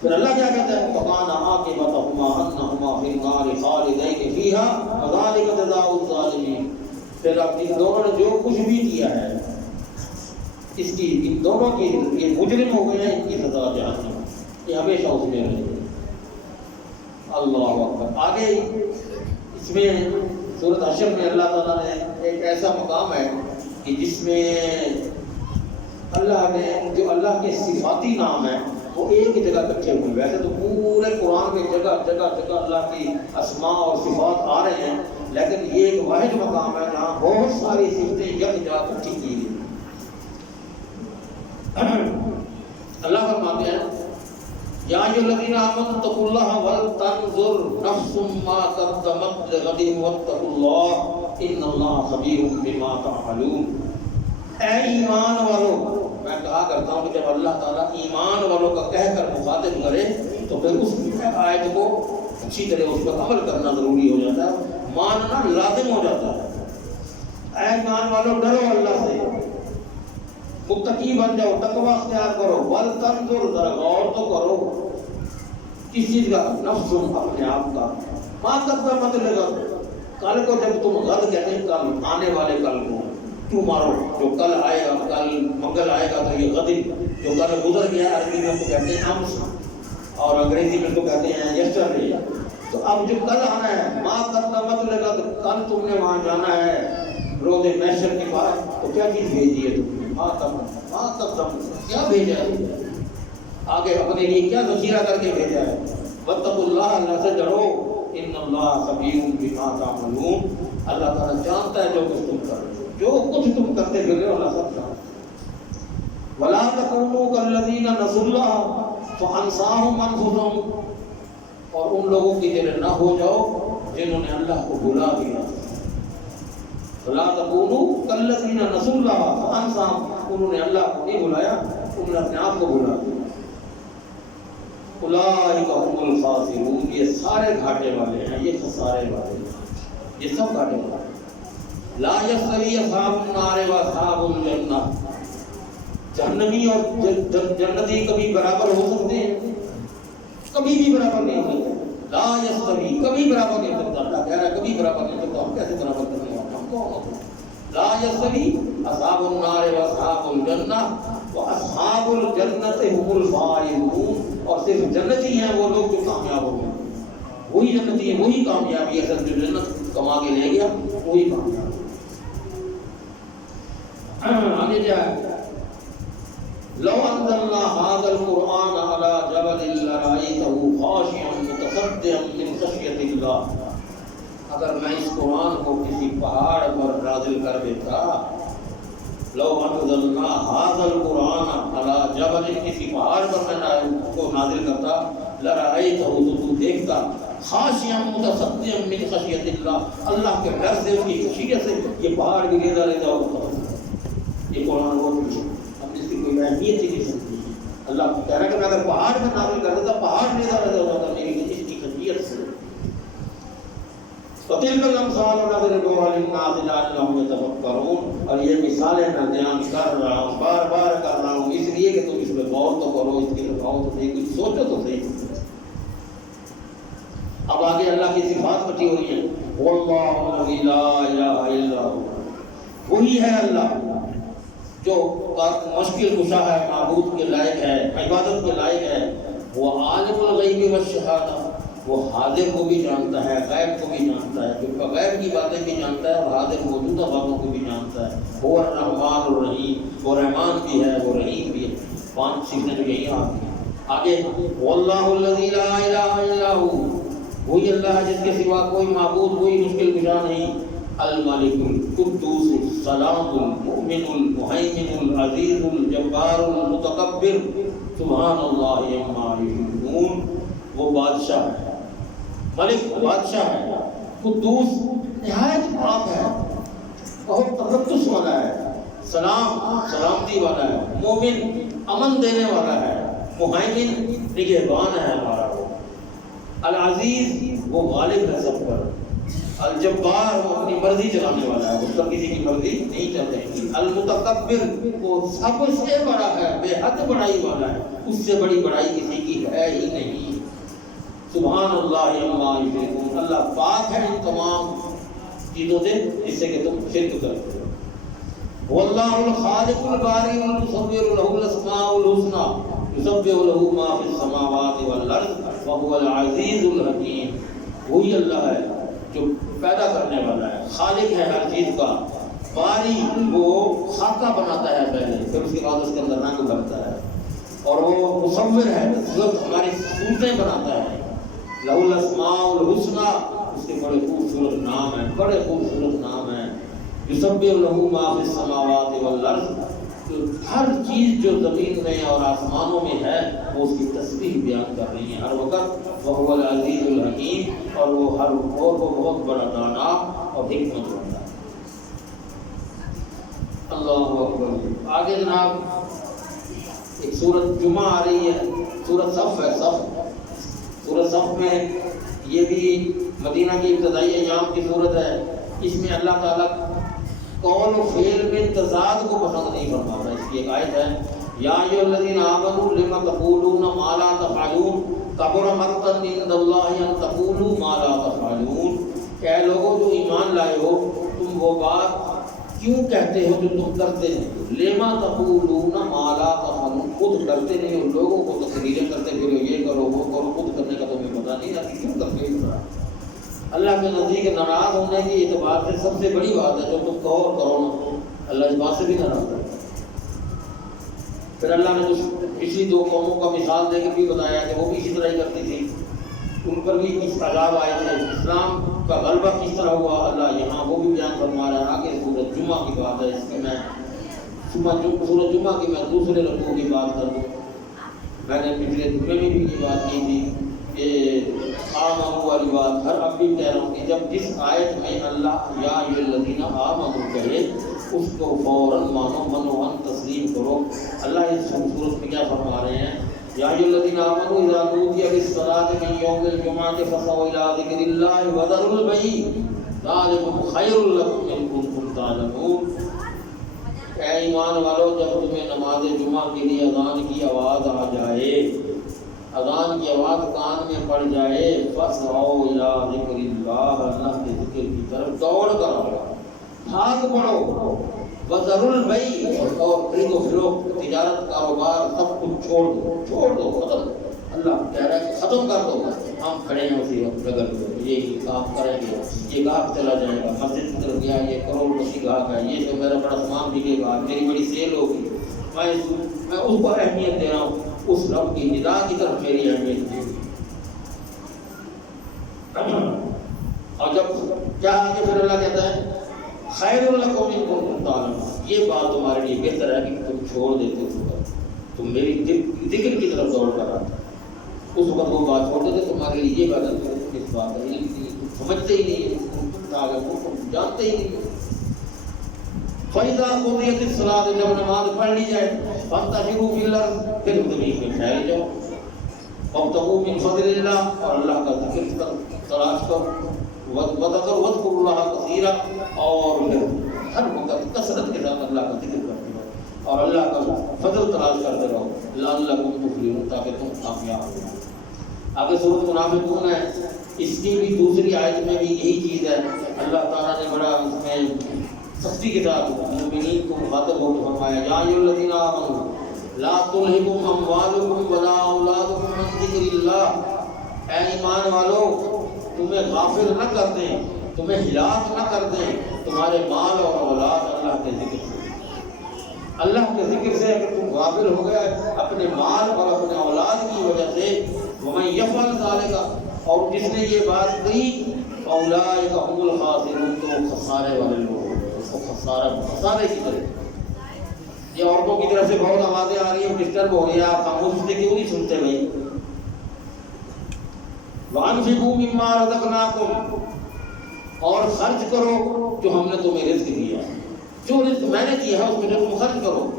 پھر اللہ کیا کہتا ہے؟ فَقَانَ عَاقِبَتُهُمَا أَنَّهُمَا فِي النَّارِ خَالِدَيْنِ فِيهَا وَذَلِكَ جَزَاءُ الظَّالِمِينَ۔ پھر اب ان دونوں نے جو کچھ بھی کیا ہے اس کی، ان دونوں کی، یہ مجرم ہو گئے ہیں، ان کی سزا جہنم، یہ ہمیشہ اس میں رہیں گے۔ اللہ اکبر۔ آگے اس میں سورۃ حشر میں اللہ تعالیٰ نے ایک ایسا مقام ہے کہ جس میں اللہ نے جو اللہ کے صفاتی نام ہیں وہ ایک ہی جگہ اکٹھے ہوئے۔ ویسے تو پورے قرآن میں جگہ جگہ اللہ کی اسماء اور صفات آ رہے ہیں، لیکن یہ ایک واحد مقام ہے جہاں بہت ساری صفتیں یکجا اکٹھی کی گئی۔ اللہ فرماتے ہیں یا ایھا الذین آمنوا اتقوا اللہ ولتنظر نفس ما قدمت لغد واتقوا اللہ ان اللہ خبیر بما تعملون. اے ایمان والوں، میں کہا کرتا ہوں کہ جب اللہ تعالیٰ ایمان والوں کا کہہ کر مخاطب کرے تو پھر اس آیت کو اچھی طرح اس پر عمل کرنا ضروری ہو جاتا ہے، ماننا لازم ہو جاتا ہے. اے ایمان والوں ڈرو اللہ سے، متقی بن جاؤ، تقوی اختیار کرو. بل تنظر، ذرا غور تو کرو کس چیز کا، نفس اپنے آپ کا، ما قدمت لغد، کل کو جب تم غد کہتے ہیں کل آنے والے کل کو کیوں مارو، جو کل آئے گا، کل منگل آئے گا تو یہ غد جو کل گزر گیا، عربی میں تو کہتے ہیں امس اور انگریزی میں تو کہتے ہیں یسٹرڈے. تو اب جو کل آنا ہے، ما قدمت لغد، کل تم نے وہاں جانا ہے روز محشر کے پاس، تو کیا چیز بھیجی ہے تم نے، ما قدمت، کیا بھیجا ہے آگے اپنے لیے، کیا ذخیرہ کر کے بھیجا ہے. واتقوا اللہ، اللہ سے ڈرو، ان اللہ خبیر بما تعملون، اللہ تعالیٰ جانتا ہے جو کچھ تم کر رہے ہو، جو کچھ تم کرتے پھر رہے ہو اللہ سب جانتا ہے. ولا تکونوا کالذین نسوا اللہ فانساہم انفسہم، اور ان لوگوں کی طرح نہ ہو جاؤ جنہوں نے اللہ کو بھلا دیا. ولا تکونوا کالذین نسوا اللہ فانساہم، انہوں نے اللہ کو نہیں بلایا، انہوں نے اپنے آپ کو بھلا دیا. اولئک هم الخاسرون، یہ سارے گھاٹے والے ہیں، یہ خسارے والے ہیں، یہ سب گھاٹے والے ہیں. لا یستوی اصحاب النار و اصحاب الجنہ، جہنمی اور جنتی کبھی برابر ہو سکتے ہیں؟ کبھی بھی برابر نہیں ہو سکتے. لا یستوی، کبھی برابر نہیں ہو سکتا. اللہ کہہ رہا ہے کبھی برابر نہیں ہو سکتا، ہم کیسے برابر کرنے والے، ہم کون ہوتے ہیں؟ لا یستوی اصحاب النار و اصحاب الجنہ و اصحاب الجنۃ هم الفائزون، اور صرف جنتی ہیں وہ لوگ جو کامیاب ہو گئے. وہی جنتی ہے، وہی کامیابی ہے، جو جنت کما کے لے گیا وہی کامیاب. آگے جائے، لو انزلنا هذا القرآن على جبل لرأيته خاشعا متصدعا من خشية الله، اگر میں اس قرآن کو کسی پہاڑ پر نازل کر دیتا، لو انزلنا هذا القرآن على جبل، کسی پہاڑ پر میں کو نازل کرتا، لرأيته، تو دیکھتا، خاشعا متصدعا من خشية الله، اللہ کے ڈر سے، اس کی خشیت سے یہ پہاڑ بھی لیتا لیتا ہوتا. یہ قرآن وہ ہم اس کی کوئی اہمیت ہی نہیں سکتی. اللہ کہہ رہا ہے کہ میں اگر پہاڑ میں نازل کر دیتا، پہاڑ لیتا لیتا ہوتا میری اس کی خشیت سے. وَتِلْكَ الْأَمْثَالُ نَضْرِبُهَا لِلنَّاسِ لَعَلَّهُمْ يَتَفَكَّرُونَ، اور یہ مثالیں میں بیان کر رہا ہوں، بار بار کر رہا ہوں، اس لیے کہ تم اس پہ غور تو کرو، اس کی لگاؤ تو صحیح، کچھ سوچو تو صحیح. اب آگے اللہ کی صفات بچی ہوئی ہیں. وَاللَّهُ الَّذِي لَا إِلَٰهَ إِلَّا هُوَ، وہی ہے اللہ جو مشکل کشا ہے، معبود کے لائق ہے، عبادت کے لائق ہے. وہ عالم الغیب والشہادہ، وہ حاضر کو بھی جانتا ہے، غیب کو بھی جانتا ہے، جو غیب کی باتیں بھی جانتا ہے اور حاضر موجودہ باتوں کو بھی جانتا ہے. وہ الرحمن الرحیم، وہ رحمان بھی ہے، وہ رحیم بھی ہے. 5 چیزیں جو یہی آتی ہیں. آگے واللہ الذی لا الہ الا ہو، وہی اللہ ہے جس کے سوا کوئی معبود، کوئی مشکل کشا نہیں. الملک القدوس السلام المؤمن المہیمن العزیز الجبار المتکبر سبحان اللہ عما یشرکون. وہ بادشاہ ہے، ملک بادشاہ ہے، قدوس نہایت پاک ہے، بہت تقدس والا ہے، سلام سلامتی والا ہے، مومن امن دینے والا ہے، مہیمن نگہبان ہے ہمارا، العزیز وہ غالب ہے سب پر، الجبار وہ اپنی مرضی چلانے والا ہے، اس پر کسی کی مرضی نہیں چلتی، المتکبر وہ سب سے بڑا ہے، بے حد بڑائی والا ہے، اس سے بڑی بڑائی کسی کی ہے ہی نہیں. سبحان اللہ عما یشرکون، اللہ پاک ہے ان تمام چیزوں سے جس سے کہ تم شرک کرتے ہو. واللہ الخالق الباری المصور له الاسماء الحسنى یسبح له ما فی السماوات والارض وهو العزیز الحکیم. وہی اللہ ہے جو پیدا کرنے والا ہے، خالق ہے ہر چیز کا، باری وہ خاکہ بناتا ہے پہلے، پھر اس کے بعد اس کے اندر رنگ بھرتا ہے، اور وہ مصور ہے، ہماری صورتیں بناتا ہے. لَهُ الْأَسْمَاءُ الْحُسْنَى، اس کے بڑے خوبصورت نام ہیں، بڑے خوبصورت نام ہیں. یسبح له ما فی السماوات والارض، ہر چیز جو زمین میں اور آسمانوں میں ہے وہ اس کی تسبیح بیان کر رہی ہیں ہر وقت. وَهُوَ الْعَزِيزُ الْحَكِيمُ، اور وہ ہر امور کو بہت بڑا دانا اور حکمت والا ہے. اللہ اکبر. آگے جناب ایک سورت جمعہ آ رہی ہے، سورت صف ہے. سورت صف میں یہ بھی مدینہ کی ابتدائی ایام کی سورت ہے. اس میں اللہ تعالیٰ قول و فعل میں تضاد کو پسند نہیں فرماتا. اس کی ایک آیت ہے یا ایھا الذین آمنوا لم تقولون ما لا تفعلون کبر مقتا عند اللہ ان تقولوا ما لا تفعلون. اے لوگوں جو ایمان لائے ہو، تم وہ بات کیوں کہتے ہو جو تم کرتے نہیں؟ لما تقولون ما لا تفعلون، خود کرتے نہیں ہو، لوگوں کو تقریریں کرتے پھر یہ کرو وہ کرو، خود کرنے کا تمہیں پتہ نہیں ہے کیوں کرتے ہو. اللہ کے نزدیک ناراض ہونے کی اعتبار سے سب سے بڑی بات ہے جو تم کہو اور کرو نا، اللہ اس بات سے بھی ناراض ہے. پھر اللہ نے پچھلی دو قوموں کا مثال دے کر بھی بتایا کہ وہ بھی اسی طرح ہی کرتی تھی، ان پر بھی کس عذاب آئے تھے، اسلام کا غلبہ کس طرح ہوا. اللہ یہاں وہ بھی بیان فرما رہا ہے. آگے سورۃ جمعہ کی بات ہے، اس کی میں سورۃ جمعہ کی میں دوسرے رکوع کی بات کر دوں. میں نے پچھلے جمعے میں بھی یہ بات کی تھی کہ آمنوا والی بات ہر اب بھی کہہ رہا ہوں کہ جب جس آیت میں اللہ یا ایھا الذین آمنوا کہے اس کو فوراً مانو، منوہن تسلیم کرو. اللہ اس سورت میں کیا فرما رہے ہیں؟ یا ایھا الذین آمنوا اذا نودی للصلاۃ من یوم الجمعۃ فاسعوا الی ذکر اللہ وذروا البیع ذلکم خیر لکم ان کنتم تعلمون. اے ایمان والو، جب تمہیں نماز جمعہ کے لیے اذان کی آواز آ جائے، اذان کی آواز کان میں پڑ جائے، فاسعوا الی ذکر اللہ، اللہ کے ذکر کی طرف دوڑ کر آؤ، بھاگ پڑو. وذروا البیع، اور خرید و فروخت، تجارت، کاروبار سب کچھ چھوڑ دو ختم. اللہ کہہ رہا ہے کہ ختم کر دو. ہم کھڑے ہیں اسی وقت اگر یہ کام کریں گے، یہ گاہک چلا جائے گا، مسجد کی طرف گیا یہ کروڑ پتی گاہک ہے، یہ تو میرا بڑا سامان بکے گا، میری بڑی سیل ہوگی، میں اس کو اہمیت دے رہا ہوں. اس رب کی ندا کی طرف میری اہمیت دے. اور جب کیا آگے پھر اللہ کہتا ہے خیر لکم ان کنتم تعلمون، یہ بات تمہارے لیے بہتر ہے کہ تم چھوڑ دیتے ہو، تم میری ذکر کی طرف دوڑ کر آتے. اس وقت وہ بات چھوڑ دیتے، تمہارے لیے یہ بات اس بات ہے سمجھتے ہی نہیں، تم جانتے ہی نہیں. فَإِذَا قُضِيَتِ الصَّلَاةُ، جب نماز پڑھ لی جائے، فَانتَشِرُوا فِي الْأَرْضِ، پھر زمین میں پھیل جاؤ. وَابْتَغُوا مِنْ فَضْلِ اللَّهِ، اور اللہ کا ذکر تلاش کرو. وَاذْكُرُوا اللَّهَ كَثِيرًا، اور پھر ہر وقت کثرت کے ساتھ اللہ کا ذکر کرتے رہو اور اللہ کا فضل تلاش کرتے رہو. لَعَلَّكُمْ تُفْلِحُونَ، تاکہ تم کامیاب ہو. آگے سورۃ منافقون ہے، اس کی بھی دوسری آیت میں بھی یہی چیز ہے. اللہ تعالیٰ نے بڑا اس میں سختی کے ساتھ مومنین کو مخاطب ہو کے فرمایا یا ایھا الذین آمنوا لا تلہکم اموالکم ولا اولادکم عن ذکر اللہ. اے ایمان والو، تمہیں غافل نہ کر دیں، تمہیں ہلاک نہ کر دیں تمہارے مال اور اولاد اللہ کے ذکر سے. اللہ کے ذکر سے اگر تم غافل ہو گئے اپنے مال اور اپنے اولاد کی وجہ سے، وَمَن يَفْعَلْ ذَلِكَ، اور جس نے یہ بات کی، فَأُولَٰئِكَ هُمُ الْخَاسِرُونَ، تو وہ خسارے والے لوگ ہیں، اس کو خسارے کی طرح. یہ عورتوں کی طرف سے بہت آوازیں آ رہی ہیں، ڈسٹرب ہو رہی ہیں، آپ خاموش سے کیوں نہیں سنتے بھائی؟ وَأَنفِقُوا مِمَّا رَزَقْنَاكُمْ، اور خرچ کرو جو ہم نے تمہیں رزق دیا ہے، جو رزق میں نے دیا ہے اس میں سے تم خرچ کرو.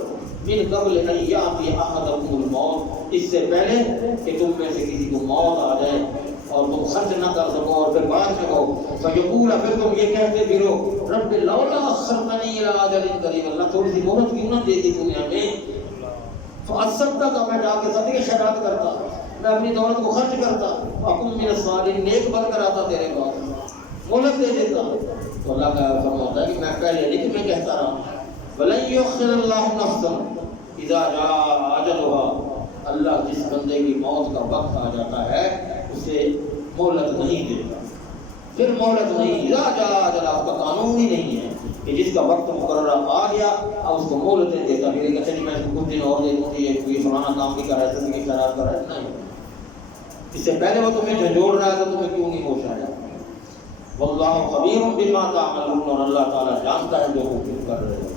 مِن قَبْلِ أَن يَأْتِيَ أَحَدَكُمُ الْمَوْتُ، اس سے پہلے کہ تم میں سے کسی کو موت آ جائے اور تم خرچ نہ کر سکو اور پھر بعد میں کہو فَيَقُولَ، پھر تم یہ کہتے پھرو رب لولا أَخَّرْتَنِي إِلَىٰ أَجَلٍ قَرِيبٍ، اللہ تھوڑی سی مہلت کیوں نہ دے دی تم نے ہمیں. فَأَصَّدَّقَ، میں جا کے صدقے خیرات کرتا، میں اپنی دولت کو خرچ کرتا، وَأَكُن مِّنَ الصَّالِحِينَ، نیک بن کر آتا تیرے پاس، مہلت دے دیتا. تو اللہ کا فرماتا ہے کہ میں پہلے نہیں کہ میں کہتا رہا. وَلَن يُؤَخِّرَ اللَّهُ نَفْسًا إِذَا جَاءَ أَجَلُهَا، اللہ جس بندے کی موت کا وقت آ جاتا ہے اسے مہلت نہیں دیتا، پھر مہلت نہیں. اذا جاء أجلها، اس کا قانون ہی نہیں ہے کہ جس کا وقت مقررہ آ گیا اب اس کو مہلتیں دیتا، پھر ایک اچھا میں اس کو کچھ دن اور دے دوں گی، یہ فلانا کام بھی کر رہا ہے، صدقے خیرات کر رہا ہے. نہیں، اس سے پہلے وہ تمہیں جھنجھوڑ رہا ہے تو تمہیں کیوں نہیں ہوش آیا. واللہ خبیر بما تعملون، اور اللہ تعالیٰ جانتا ہے جو تم کر رہے ہو.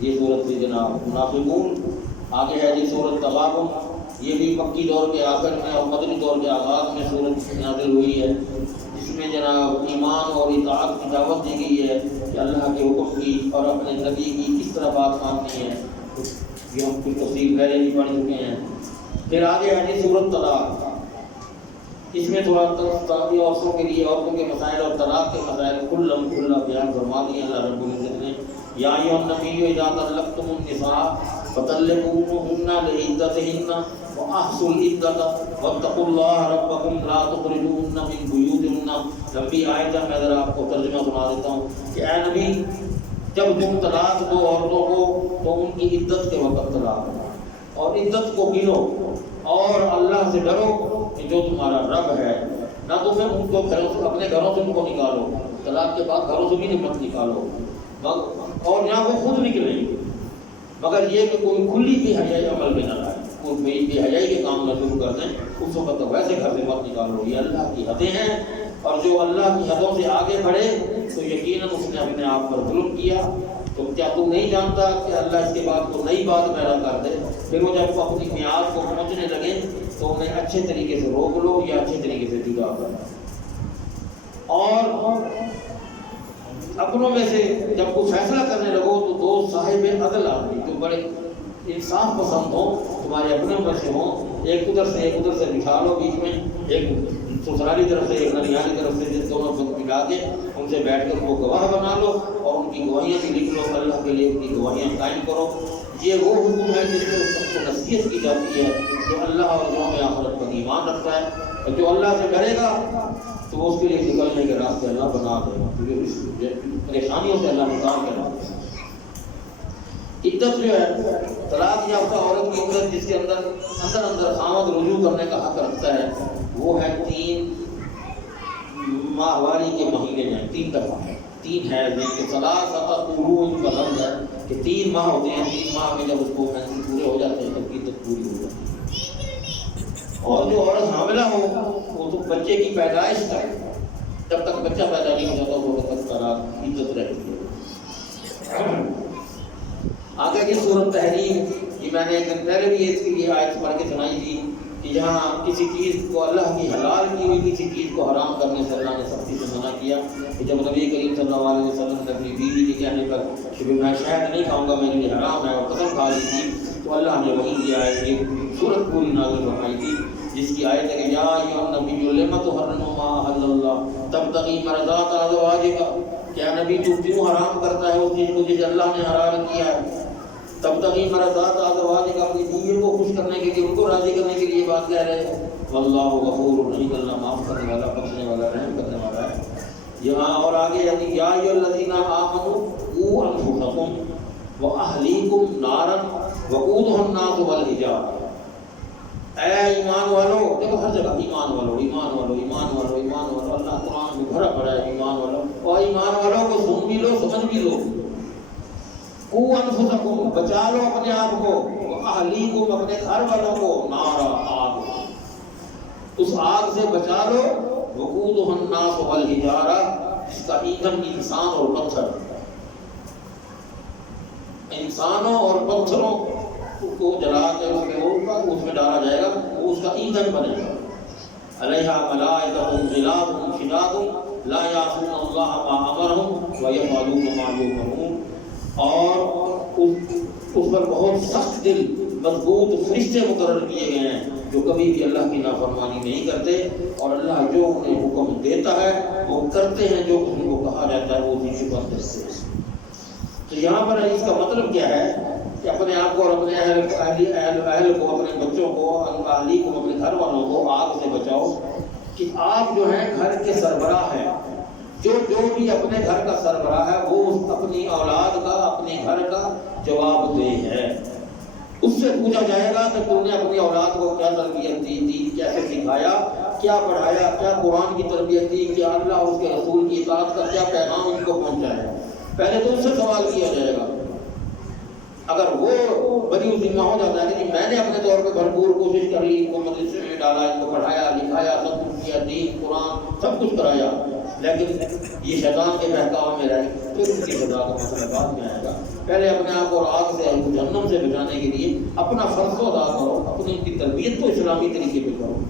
یہ صورت سے جناب منافقون. آگے ہے جی صورت تغابن، یہ بھی مکی دور کے آخر میں اور مدنی دور کے آغاز میں صورت نازل ہوئی ہے. اس میں جناب ایمان اور اطاعت کی دعوت دی گئی ہے کہ اللہ کے حکم کی کی اور اپنے نبی کی کس طرح بات ماننی ہے، یہ ہم کچھ تفصیل پہلے بھی پڑھ چکے ہیں۔ پھر آگے ہے جی سورۃ طلاق، اس میں تھوڑا عورتوں کے لیے عورتوں کے مسائل اور طلاق کے مسائل کھلا بیان فرما دیے اللہ رب العزت نے۔ یا ایھا النبی اذا طلقتم النساء فطلقوهن لعدتهن واحصوا العدة واتقوا الله ربكم لا تخرجوهن من بيوتهن۔ لمبی آیت ہے، میں ذرا آپ کو ترجمہ سنا دیتا ہوں کہ اے نبی جب تم طلاق دو عورتوں کو تو ان کی عدت کے وقت طلاق دو اور عدت کو گنو اور اللہ سے ڈرو کہ جو تمہارا رب ہے، نہ تمہیں ان کو گھروں سے اپنے گھروں سے ان کو نکالو، طلاق کے بعد گھروں سے بھی مت نکالو اور یہاں وہ خود نکلیں گے، مگر یہ کہ کوئی کھلی بے حیائی عمل میں نہ لائے، کوئی بے حیائی کے کام نہ شروع کر دیں، اس وقت تو ویسے گھر سے مت نکالو۔ یہ اللہ کی حدیں ہیں اور جو اللہ کی حدوں سے آگے بڑھے تو یقیناً اس نے اپنے آپ پر ظلم کیا۔ تو کیا تم نہیں جانتا کہ اللہ اس کے بعد کو نئی بات پیدا کر دے؟ پھر وہ جب اپنی میعاد کو پہنچنے لگے تو انہیں اچھے طریقے سے روک لو یا اچھے طریقے سے جدا کرو۔ اور اپنوں میں سے جب کوئی فیصلہ کرنے لگو تو دو صاحب عدل آدمی جو بڑے انصاف پسند ہوں، تمہارے اپنے میں سے ہوں، ایک ادھر سے بٹھا لو بیچ میں، ایک سسرالی طرف سے ایک ننیالی طرف سے، جس دونوں کو ملا کے ان سے بیٹھ کر وہ گواہ بنا لو اور ان کی گواہیاں بھی لکھ لو، اللہ کے لیے ان کی گواہیاں قائم کرو۔ یہ وہ حکم ہے جس میں سب کو نصیحت کی جاتی ہے جو اللہ اور یوم آخرت پر ایمان رکھتا ہے، اور جو اللہ سے ڈرے گا تو اس کے لیے نکلنے کے راستے اللہ بنا دے گا، کیونکہ پریشانیوں سے اللہ نکال کے رکھتا ہے۔ عدت جو ہے طلاق یافتہ عورت کی عدت جس کے اندر خامد رجوع کرنے کا حق رکھتا ہے وہ ہے 3 ماہواری کے مہینے میں 3 دفعہ 3 ہے کہ ثلاثۃ قروء کا لفظ ہے کہ 3 ماہ ہوتے ہیں، 3 ماہ میں جب اس کو پورے ہو جاتے ہیں تب عدت پوری ہو جاتی ہے۔ اور جو عورت حاملہ ہو وہ تو بچے کی پیدائش تک، جب تک بچہ پیدا نہیں ہو جاتا وہ تک طلاق عدت رہتی ہے۔ آگے کی سورۃ تحریم، یہ میں نے ایک دن پہلے بھی اس کے لیے آیت پڑھ کے سنائی تھی کہ جہاں کسی چیز کو اللہ کی حلال کی ہوئی کسی چیز کو حرام کرنے سے اللہ نے سختی سے منع کیا کہ جب نبی کریم صلی اللہ علیہ وسلم نے اپنی بیوی کے کہنے پر کہ میں شہد نہیں کھاؤں گا، میرے لیے حرام ہے، اور قسم کھا لی تھی، تو اللہ نے وحی دیا ہے کہ سورۃ پوری نازل فرمائی تھی جس کی آیت ہے کہ یا ایھا النبی لم تحرم ما احل اللہ تبتغی مرضات ازواجک، کیا نبی تو کیوں حرام کرتا ہے اس چیز کو جسے اللہ نے حلال کیا ہے؟ تبتغی مرضات ازواجک، اپنی بیویوں کو خوش کرنے کے لیے، ان کو راضی کرنے کے لیے بات کہہ رہے ہیں۔ واللہ غفور رحیم، اللہ معاف کرنے والا، بخشنے والا، رحم کرنے والا ہے۔ یہاں اور آگے ہے یا ایھا الذین آمنوا قوا انفسکم واہلیکم نارا وقودھا الناس والحجارہ، اے ایمان والو، دیکھو ہر جگہ ایمان والو ایمان والو ایمان والو ایمان والو، اللہ قرآن میں بھرا پڑا ہے ایمان والو، اور ایمان والوں کو سن بھی لو سمجھ بھی لو۔ قوا انفسکم، بچا لو اپنے آپ کو، واہلیکم، اپنے گھر والوں کو، نارا، آگ، اس آگ سے بچا لو، وقودھا الناس والحجارہ، جس کا ایندھن انسان اور پتھر، انسانوں اور پتھروں کو جلا کے اس میں ڈالا جائے گا، وہ اس کا ایندھن بنے گا۔ علیہا ملائکۃ غلاظ شداد لا یعصون اللہ ما امرهم ویفعلون ما یؤمرون، اور اس پر بہت سخت دل مضبوط فرشتے مقرر کیے گئے ہیں جو کبھی بھی اللہ کی نافرمانی نہیں کرتے، اور اللہ جو انہیں حکم دیتا ہے وہ کرتے ہیں، جو ان کو کہا جاتا ہے وہ بھی بات کرتے ہیں۔ تو یہاں پر اس کا مطلب کیا ہے کہ اپنے آپ کو اور اپنے اہل کو، اپنے بچوں کو، اہلی کو، اپنے گھر والوں کو آگ سے بچاؤ، کہ آپ جو ہیں گھر کے سربراہ ہیں، جو بھی اپنے گھر کا سربراہ ہے وہ اپنی اولاد کا، اپنے گھر کا جواب دہ ہے۔ اس سے پوچھا جائے گا کہ تم نے اپنی اولاد کو کیا تربیت دی، کیسے سکھایا، کیا پڑھایا، کیا قرآن کی تربیت دی، کیا اللہ اور اس کے رسول کی اطاعت کا کیا پیغام ان کو پہنچایا۔ پہلے تو اس سے سوال کیا جائے گا۔ اگر وہ بڑی ذمہ ہو جاتا ہے کہ میں نے اپنے طور پہ بھرپور کوشش کر لی، ان کو مدرسے میں ڈالا، ان کو پڑھایا لکھایا، سب کچھ کیا، دین قرآن سب کچھ کرایا، لیکن یہ شیطان کے بہکاؤ میں رہے، پھر ان کی سزا کا مسئلہ بعد میں آئے گا۔ پہلے اپنے آپ کو آگ سے، جہنم سے بچانے کے لیے اپنا فرض کو ادا کرو، اپنی ان کی تربیت کو اسلامی طریقے پہ کرو۔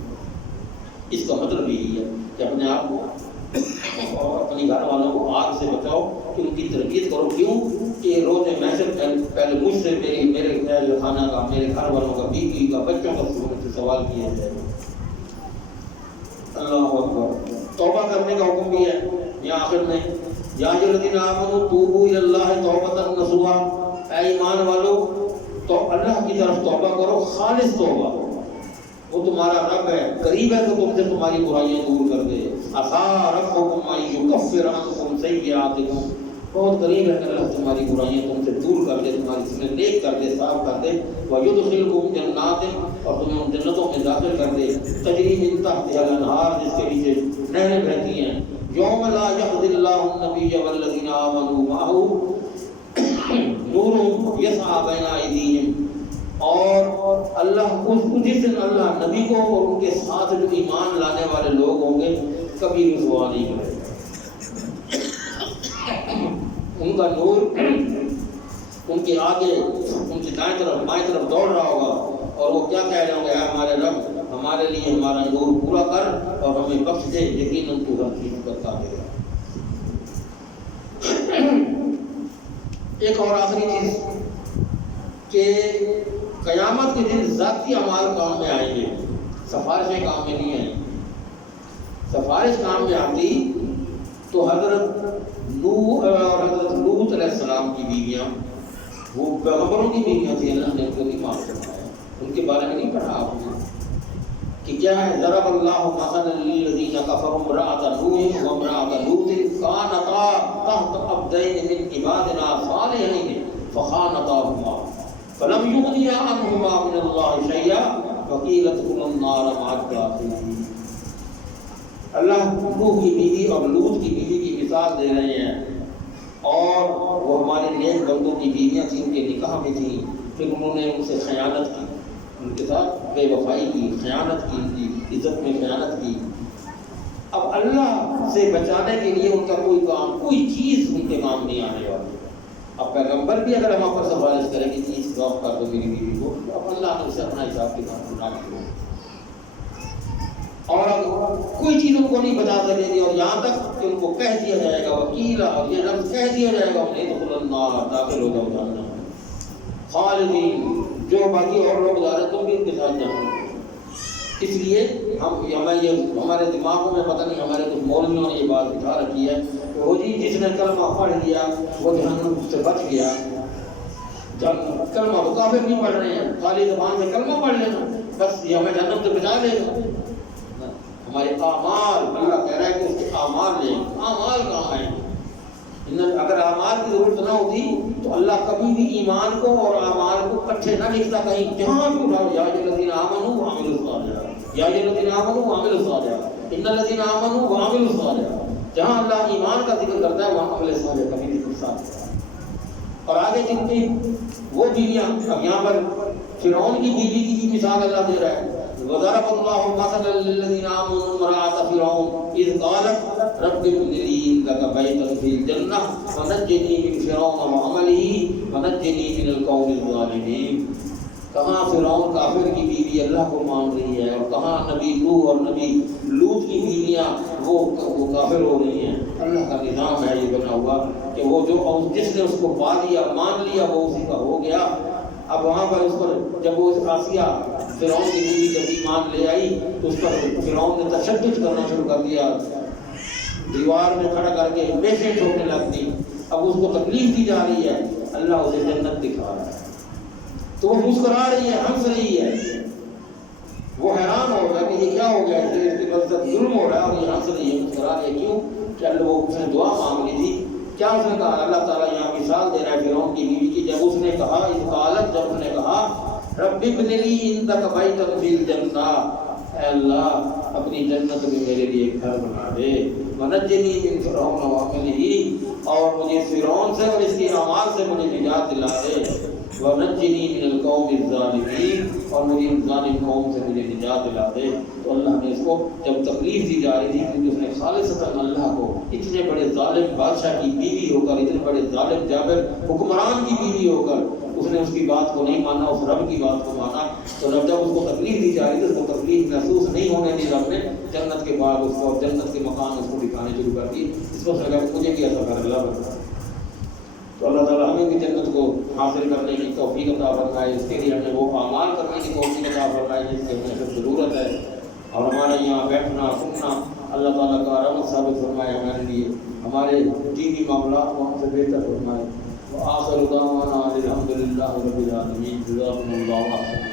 اس کا مطلب یہی ہے کہ اپنے آپ کو اور اپنی گھر والوں کو آگ سے بچاؤ کہ ان کی تربیت کرو. کیوں کہ روز محشر پہلے مجھ سے میرے اہل خانہ کا, میرے گھر والوں کا, بیوی کا, بچوں کا سوال کیا جائے. اللہ اکبر. توبہ کرنے کا حکم بھی ہے یہاں آخر میں, یا الذین آمنوا توبوا الی اللہ توبۃ نصوحا, اے ایمان والو تو اللہ کی طرف توبہ کرو, خالص توبہ. وہ تمہارا رب ہے, قریب ہے تو تم سے تمہاری برائیاں دور کر دے. عسیٰ ربکم ان یکفر عنکم سیئاتکم, بہت قریب ہے کہ اللہ تمہاری برائیاں تم سے دور کر دے, تمہاری سمیں نیک کر دے, صاف کر دے. وَيُدْخِلْكُمْ جَنَّاتٍ, اور تمہیں ان جنتوں میں داخل کر دے. تجری من تحتہا الانہار, جس کے نیچے نہریں بہتی ہیں. یوم لا یخزی اللہ النبی والذین آمنوا معہ نورہم یسعی بین ایدیہم, اور اللہ جس دن اللہ نبی کو اور ان کے ساتھ جو ایمان لانے والے لوگ ہوں گے کبھی رسوا نہیں کرے گا. ان کا نور ان کے آگے, ان کی دائیں طرف بائیں طرف دوڑ رہا ہوگا, اور وہ کیا کہہ رہے ہوں گے, اے ہمارے رب ہمارے لیے ہمارا نور پورا کر اور ہمیں بخش دے, یقیناً تو ہر چیز کا قادر ہے. ایک اور آخری چیز کہ قیامت کے دن ذاتی اعمال کام میں آئیں گے, سفارشیں کام میں نہیں آئیں. سفارش کام میں آتی تو حضرت نوح اور حضرت لوط علیہ السلام کی بیویاں, وہ پیغمبروں کی بیویاں تھیں, اللہ نے ان کو نہیں معاف فرمایا. ان کے بارے میں نہیں پڑھا آپ نے کہ کیا ہے, ضرب اللہ مثلا للذین کفروا امرأۃ نوح وامرأۃ لوط کانتا تحت عبدین من عبادنا صالحین فخانتاہما فلم یغنیا عنہما من اللہ شیئا وقیل ادخلوا النار مع الداخلین. اللہ نوح کی بیوی اور لوط کی بیوی کی مثال دے رہے ہیں, اور وہ ہمارے نیک بندوں کی بیویاں تھیں, ان کے نکاح میں تھیں, پھر انہوں نے ان سے خیانت کی, ان کے ساتھ بے وفائی کی, خیانت کی, ان کی عزت میں خیانت کی. اب اللہ سے بچانے کے لیے ان کا کوئی کام, کوئی چیز ان کے کام نہیں آنے والی. اب پیغمبر بھی اگر ہم پر سفارش کریں کہ چیز معاف کر دو میری بیوی کو, تو اب اللہ نے اسے اپنا حساب کتاب بنا دیا, اور کوئی چیز ان کو نہیں بتا سکے گی. اور یہاں تک کہ ان کو کہہ دیا جائے گا وکیلا, اور یہ لفظ کہہ دیا جائے گا انہیں ادخلوا النار, داخل ہو جاؤ جہنم میں, خالدین, جو باقی اور لوگ جا رہے تم بھی ان کے ساتھ جاؤ. اس لیے ہمیں یہ ہمارے دماغوں میں پتہ نہیں, ہمارے کچھ مولویوں نے یہ بات بٹھا رکھی ہے کہ وہ جی جس نے کلمہ پڑھ لیا وہ جہنم سے بچ گیا. جب کلمہ وہ کافر نہیں پڑھ رہے ہیں, خالی زبان سے کلمہ پڑھ لینا بس یہ ہمیں جہنم سے بچا لے گا. ہمارے اعمال, اللہ کہہ رہا ہے کہ اس کے اعمال لیں, اعمال کہاں ہیں. اگر اعمال کی ضرورت نہ ہوتی تو اللہ کبھی بھی ایمان کو اور اعمال کو اکٹھے نہ لکھتا کہیں, جہاں بھی اٹھاؤ یا الذین آمنوا وعملوا الصالحات, یا الذین آمنوا وعملوا الصالحات, ان الذین آمنوا وعملوا الصالحات, جہاں اللہ ایمان کا ذکر کرتا ہے وہاں عمل صالح کبھی نہیں ساتھ. اور آگے جن کی وہ بیویاں, اب یہاں پر فرعون کی بیوی کی مثال اللہ دے رہا ہے. وضرب اللہ مثلا للذین آمنوا امرأۃ فرعون اذ قالت رب ابن لي لك بیتا فی الجنہ ونجنی من فرعون وعملہ ونجنی من القوم الظالمین. کہاں فرعون کافر کی بیوی اللہ کو مان رہی ہے, اور کہاں نبی نوح اور نبی لوط کی بیویاں وہ کافر ہو رہی ہیں. اللہ کا نظام ہے یہ بنا ہوا کہ وہ جو جس نے اس کو پا لیا, مان لیا, وہ اسی کا ہو گیا. اب وہاں پر اس پر جب وہ آسیہ فرعون کی بیوی جب ایمان لے آئی تو اس پر فرعون نے تشدد کرنا شروع کر دیا, دیوار میں کھڑا کر کے میشیں ٹھوکنے لگ دی. اب اس کو تکلیف دی جا رہی ہے, اللہ اسے جنت دکھا رہا ہے, تو وہ مسکرا رہی ہے, ہنس رہی ہے. وہ حیران ہو رہا ہے کہ یہ کیا ہو گیا, اس کے بعد ظلم ہو رہا ہے اور یہ ہنس رہی ہے, مسکرا رہی ہے. کیوں کہ اللہ وہ اس نے دعا مانگ لی تھی. کیا اس نے کہا, اللہ تعالیٰ یہاں مثال دے رہا ہے فرعون کی بیوی کی, جب اس نے کہا اس قالت, جب اس نے کہا رب ابن لی عندک بیتا فی الجنہ, اے اللہ اپنی جنت میں میرے لیے ایک گھر بنا دے, ونجنی من فرعون وعملہ, اور مجھے فرعون سے اور اس کے اعمال سے مجھے نجات دلا دے, ونجنی من القوم الظالمین, اور مجھے ظالم قوم سے مجھے نجات دلا دے. تو اللہ نے اس کو جب تکلیف دی جا رہی تھی کیونکہ اس نے خالصتاً اللہ کو, اتنے بڑے ظالم بادشاہ کی بیوی ہو کر, اتنے بڑے ظالم جابر حکمران کی بیوی ہو کر, اس نے اس کی بات کو نہیں مانا, اس رب کی بات کو مانا. تو جب اس کو تکلیف دی جا رہی تھی, اس کو تکلیف محسوس نہیں ہونے دی رب نے. جنت کے بعد اس کو, جنت کے مکان اس کو دکھانے شروع کر دی. اس کو لگا کہ مجھے بھی ایسا کر اللہ بتا, کو حاصل کرنے کی توفیق عطا فرمائے، اس کے لیے ہمیں وہ اعمال کرنے کی توفیق عطا فرمائے جس کی ہمیں سب ضرورت ہے، اور ہمارے یہاں بیٹھنا سننا اللہ تعالیٰ کا رحمت ثابت فرمائے ہمارے لیے، ہمارے دینی معاملات کو ہم سے بہتر فرمائے۔ وآخر دعوانا الحمد للہ رب العالمین، جزاکم اللہ خیرا۔